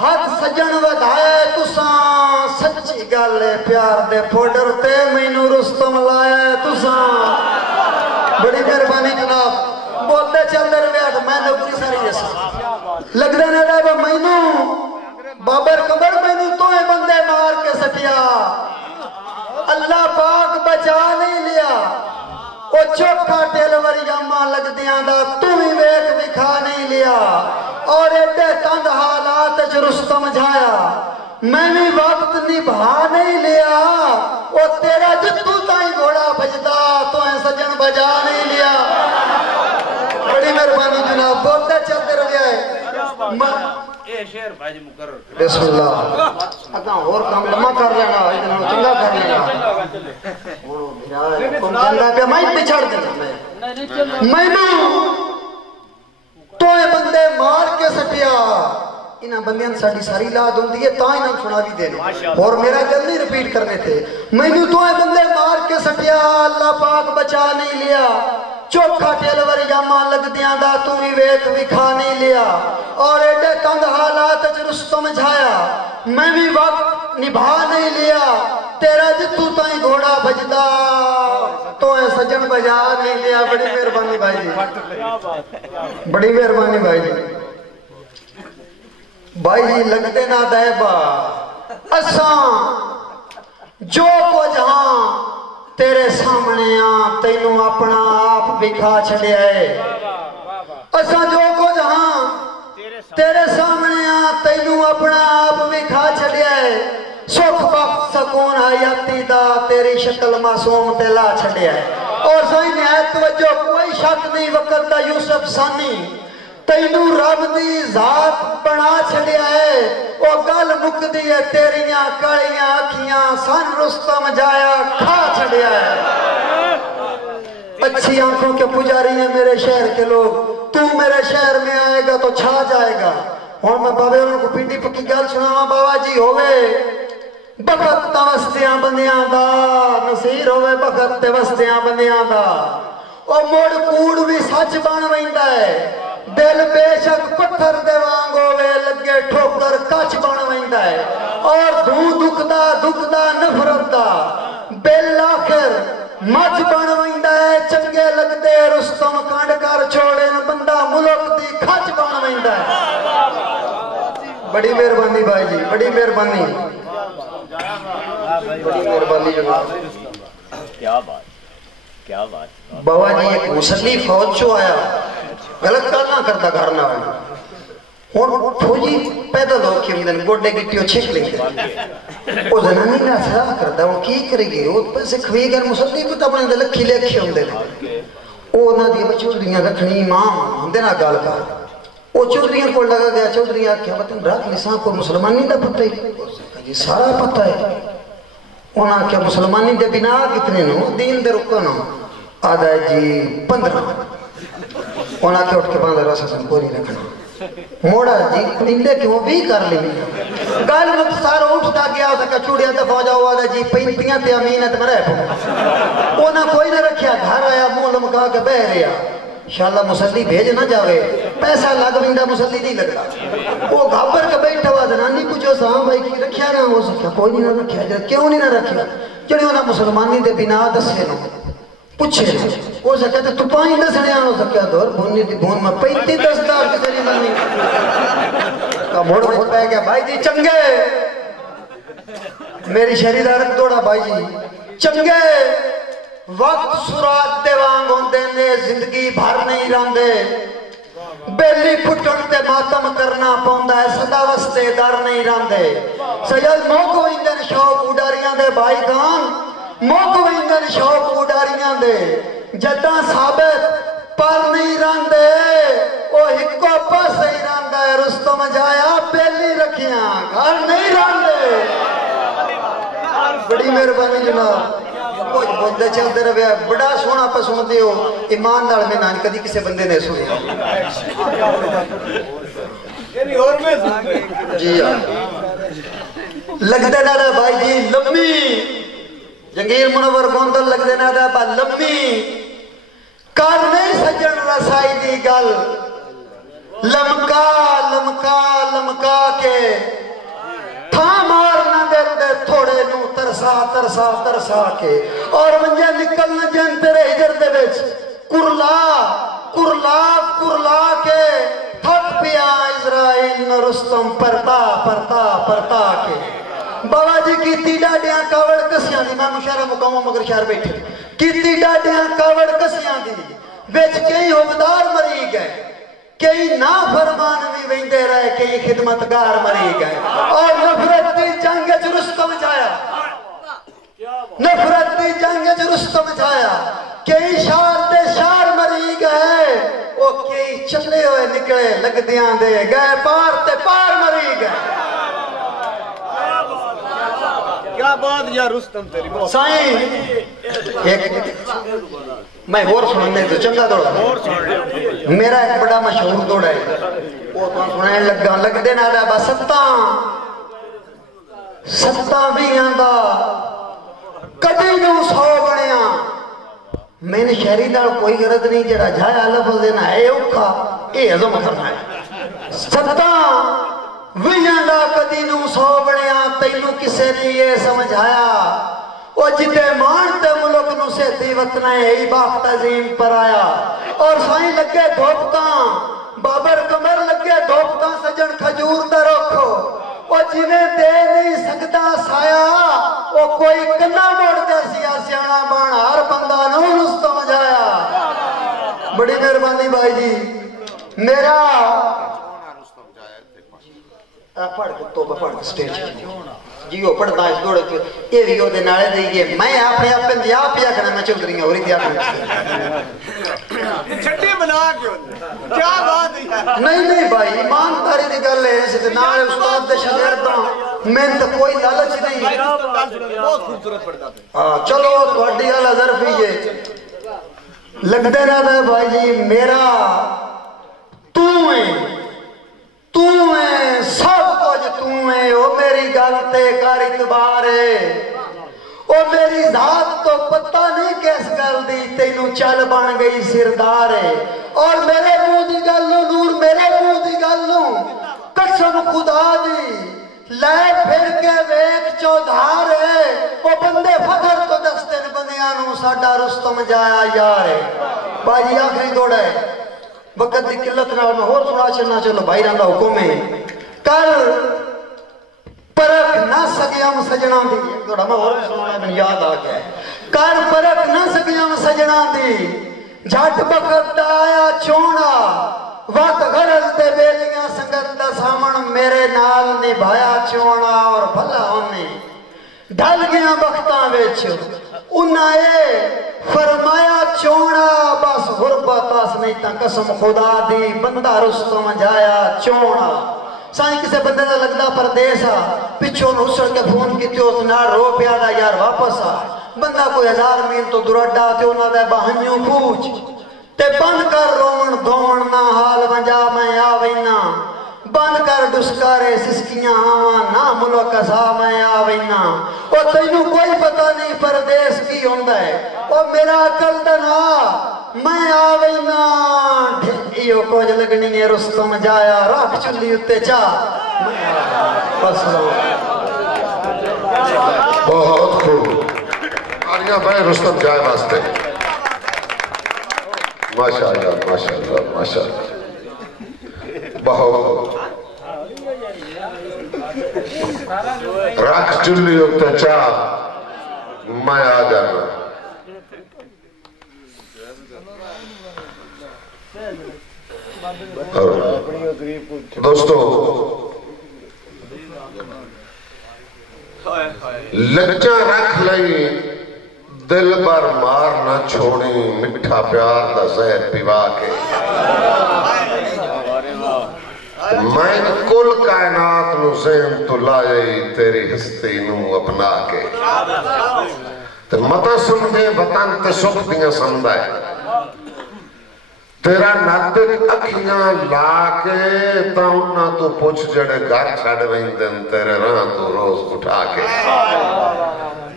ہاتھ سجن ودھائے تساں سچی گل ہے پیار دے فوڈر تے مینوں رستم لایا تساں بڑی مہربانی جناب بولتے چلتے رہے میں نے پوری ساری جیسا لگ دے نہ ڈا مینوں بابر قبر مینوں تو بندے مار کے سٹیا اللہ پاک بچا نہیں لیا وہ چوکھا ٹیلوری جاما لگ دیاں دا تمہیں ویک دکھا نہیں لیا اور ایڈے تند حالات جو رستم جھایا میں بھی وقت نبھا نہیں لیا وہ تیرا جتو تائیں گھوڑا بجدا تو ہیں سجن بجا نہیں لیا بڑی مہربانی جناب بولتے چلتے رہے اے شعر بھائی مقرر بسم اللہ اگاں اور کام لمحہ کر لینا اتنا چنگا کر لینا تم چنگا پہ میں پچھڑ دینا میں تو اے بندے مار کے سٹیا انہاں بندیاں ساڑی ساری لاد ہوندی ہے تاں انہاں سنا بھی دینا اور میرا دل نہیں ریپیٹ کرنے تھے میں تو اے بندے مار کے سٹیا اللہ پاک بچا نہیں لیا چوکھا ٹیلوری جاما لگ دیاں دا تو بھی ویک وکھا نہیں لیا اور ایڈے تند حالات جو رستم جھایا میں بھی وقت نبھا نہیں لیا تیرا جتو تائیں گھوڑا بجدا تو اے سجن بجا نہیں لیا بڑی مہربانی بھائی جی بڑی مہربانی بھائی جی بھائی جی لگتے نہ دائبا اساں جو کو جہاں تیرے سامنے تینوں اپنا آپ بکھا چھڑے آئے اساں جو کو جہاں تیرے سامنے تینوں اپنا آپ بکھا چھڑے آئے سکھ وقت سکون حیاتی دا تیری شکل معصوم تیلا چھڑے آئے اور سائیں نہایت توجہ کوئی شک نہیں وقت دا یوسف ثانی تینوں رب دی ذات بنا چھڑیا ہے وہ گل مک دی ہے تیریاں کڑیاں اکھیاں سن رستم جایا کھا چھڑیا ہے اچھی آنکھوں کے پجاری ہیں میرے شہر کے لوگ تو میرے شہر میں آئے گا تو چھا جائے گا اور میں بابے انہوں کو پیٹی پکی گل سنا بابا جی ہوئے بخت وستیاں بندیاں دا نصیر ہوئے بخت وستیاں بندیاں دا اور موڑ کوڑ بھی سچ بان ویندا ہے دل بے شک پتھر دے وانگو وے لگے ٹھوکر کچ بن ویندا ہے اور دکھدا نفرت دا بل آخر مچ بن ویندا ہے چنگے لگدے رستم کانڈ کر چھوڑے بندہ ملک دی کھچ بن ویندا ہے بڑی مہربانی بھائی جی بڑی مہربانی بڑی مہربانی جناب کیا بات کیا بات بابا جی ایک مسلی فوج چو آیا غلط کال نہ کرتا گھر نہ آیا اور فوجی پیدل ہو کے اندر گوڑے گٹیوں چھک لیں گے وہ زنانی نہ سراح کرتا وہ کی کرے گی وہ پیسے کھوئی گر مسلی کو تب اندر لکھی لکھی ہوندے تھے وہ نہ دیئے چودریاں رکھنی امام ہندے نہ گال کا وہ چودریاں کو لگا گیا چودریاں کیا بتن رات نسان کو مسلمانی دا پتہ ہی جی سارا پتہ ہے انہاں کیا مسلمانی دے بنا کتنے نو دین دے رکھنو آدھا ہے جی 15 انہاں کے اٹھ کے 15 سن کوئی نہیں رکھنا موڑا جی کنڈے کیوں بھی کر لی گال وقت سارا اٹھتا گیا سکا چوڑیاں تے فوجا ہوا دا جی پینتیاں تے امینت مرے پھو انہاں کوئی نہ رکھیا گھر آیا مول مکا کے بہ رہا انشاءاللہ مسلی بھیج نہ جاوے پیسہ لگ ویندا مسلی نہیں لگتا وہ گھابر کے بیٹھا ہوا زنانی پوچھو سا بھائی کی رکھیا نہ ہو سکیا کوئی نہیں نہ رکھیا کیوں نہیں نہ رکھیا جڑے انہاں مسلمانی دے بنا دسے نو پوچھے وہ سے کہتے تو پائیں دسنے آنو سکیا دور بھونی دی بھون میں 35 دستار کسی نہیں بننی کا موڑ موڑ پہ گیا بھائی جی چنگے میری شہری دارت دوڑا بھائی جی چنگے وقت سرات دے وانگ ہوندے نے زندگی بھر نہیں راندے بیلی پھٹن تے ماتم کرنا پوندا ہے صدا وستے در نہیں راندے سید موقع اندن شوق اڈاریاں دے بھائی کان موقع اندن شوق اڈاریاں دے جداں ثابت پر نہیں راندے او ہکو پاس ہی راندا ہے رستم جایا بیلی رکھیاں گھر نہیں راندے بڑی مہربانی جناب کچھ بندے چلتے رہے بڑا سونا پہ سن دے ہو ایمان نال میں نان کدی کسے بندے نے سنیا جی لگتے نہ رہا بھائی جی لمبی جنگیر منور گوندل لگتے نہ رہا با لمبی کار نہیں سجن رسائی دی گل لمکا لمکا لمکا کے تھا مارنا دل دے تھوڑے نو ترسا ترسا ترسا کے اور منجے نکلنا جن تیرے ہجر دے وچ کرلا کرلا کرلا کے تھک پیا اسرائیل نو رستم پرتا پرتا پرتا کے بابا جی کیتی ڈاڈیاں کاوڑ کسیاں دی میں مشارہ مقاموں مگر شہر بیٹھے کیتی ڈاڈیاں کاوڑ کسیاں دی بیچ کئی عبدار مری گئے کئی نافرمان بھی ویندے رہے کئی خدمتگار مری گئے اور نفرت دی جنگ وچ رستم جایا نفرت دی جنگ وچ رستم جایا کئی شار دے شار مری گئے او کئی چلے ہوئے نکلے لگ دیاں دے گئے پار تے پار مری گئے کیا بات یا رستم تیری سائیں ایک میں اور سننے تو چنگا دوڑا میرا ایک بڑا مشہور دوڑا ہے وہ تو سننے لگا لگ دینا دا با ستاں بھی آندا کدی نو 100 بنیا میں نے شہری نال کوئی غرض نہیں جڑا جایا لفظ دینا ہے اوکھا اے ہضم کرنا ہے ستاں ویاں دا کدی نو 100 بنیا تینوں کسے نے یہ سمجھایا وہ جتے مانتے ملک نو سے دی وطنہ ہے ای باخت عظیم پر آیا اور سائیں لگے دھوپتاں بابر کمر لگے دھوپتاں سجن کھجور دا رکھو وہ جنہیں دے نہیں سکتا سایا وہ کوئی کنا موڑ دے سیا سیانا بان ہر بندہ نو رستم جایا بڑی مہربانی بھائی جی میرا پڑھ کے تو پڑھ کے سٹیج جی وہ پڑھتا ہے دوڑے کے یہ بھی وہ دے نالے دے میں اپنے آپ پنجاب پیا کرنا میں چودھری ہوں اور ہی دیا کرنا چھٹی بنا کیوں کیا بات ہے نہیں بھائی ایمانداری دی گل ہے اس نال استاد دے شاگرد میں تو کوئی لالچ نہیں بہت خوبصورت پڑھتا ہے چلو تھوڑی گل ظرف ہی ہے لگتے رہتا ہے بھائی جی میرا تو ہے سب کچھ تو ہے وہ میری گل تے کر اعتبار ہے وہ میری ذات تو پتہ نہیں کیس گل دی تینوں چل بن گئی سردار ہے اور میرے منہ دی گل نور میرے منہ دی گل قسم خدا دی لے پھر کے ویک چودھار ہے وہ بندے فخر تو دستے بندیاں نو ساڈا رستم جایا یار ہے بھائی آخری دوڑا ہے وقت دی قلت نال میں اور سنا چلنا چلو بھائی رہندا حکم ہے کر پرکھ نہ سگیاں سجنا دی تھوڑا میں اور سنایا میں یاد آ گیا کر پرکھ نہ سگیاں سجنا دی جھٹ وقت آیا چونا وقت غرض دے بیلیاں سنگت دا سامن میرے نال نبھایا چونا اور بھلا ہونے ڈھل گیا وقتاں وچ انہاں اے فرمایا چونا بس غربت آس نہیں تا قسم خدا دی بندہ رستم جایا چونا سائیں کسے بندے دا لگدا پردیسا پچھوں نسڑ کے فون کی تیوز نار رو پیادا یار واپس آ بندہ کوئی 1000 میل تو درڈا تے انہاں دے بہنیوں پوچھ تے بند کر رون دھون نہ حال ونجا میں آوینا بند کر ڈسکارے سسکیاں آواں نہ ملک اسا میں آوینا او تینوں کوئی پتہ نہیں پردیس کی ہوندا ہے او میرا عقل دنا میں آوینا ایو کچھ لگنی ہے رستم جایا رکھ چلی اتے چا بہت خوب آریہ بھائی رستم جائے واسطے ماشاءاللہ ماشاءاللہ ماشاءاللہ بہت رکھ چلی اتے چا میں آ جانا دوستو لچا رکھ لئی دل بر مار نہ چھوڑی مٹھا پیار دا زہر پیوا کے میں کل کائنات نو ذہن تو لائے تیری ہستی نو اپنا کے متا سن دے وطن تے سکھ دیاں سمدہ ہے تیرا نادر اکھیاں لا کے تا انہاں تو پوچھ جڑے گھر چھڑ ویندن تیرے راہ تو روز اٹھا کے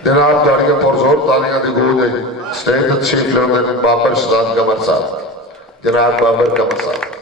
جناب داڑیاں پرزور تالیاں دی گو گئی سٹیج تشریف لے بابر شہزاد قمر صاحب جناب بابر قمر صاحب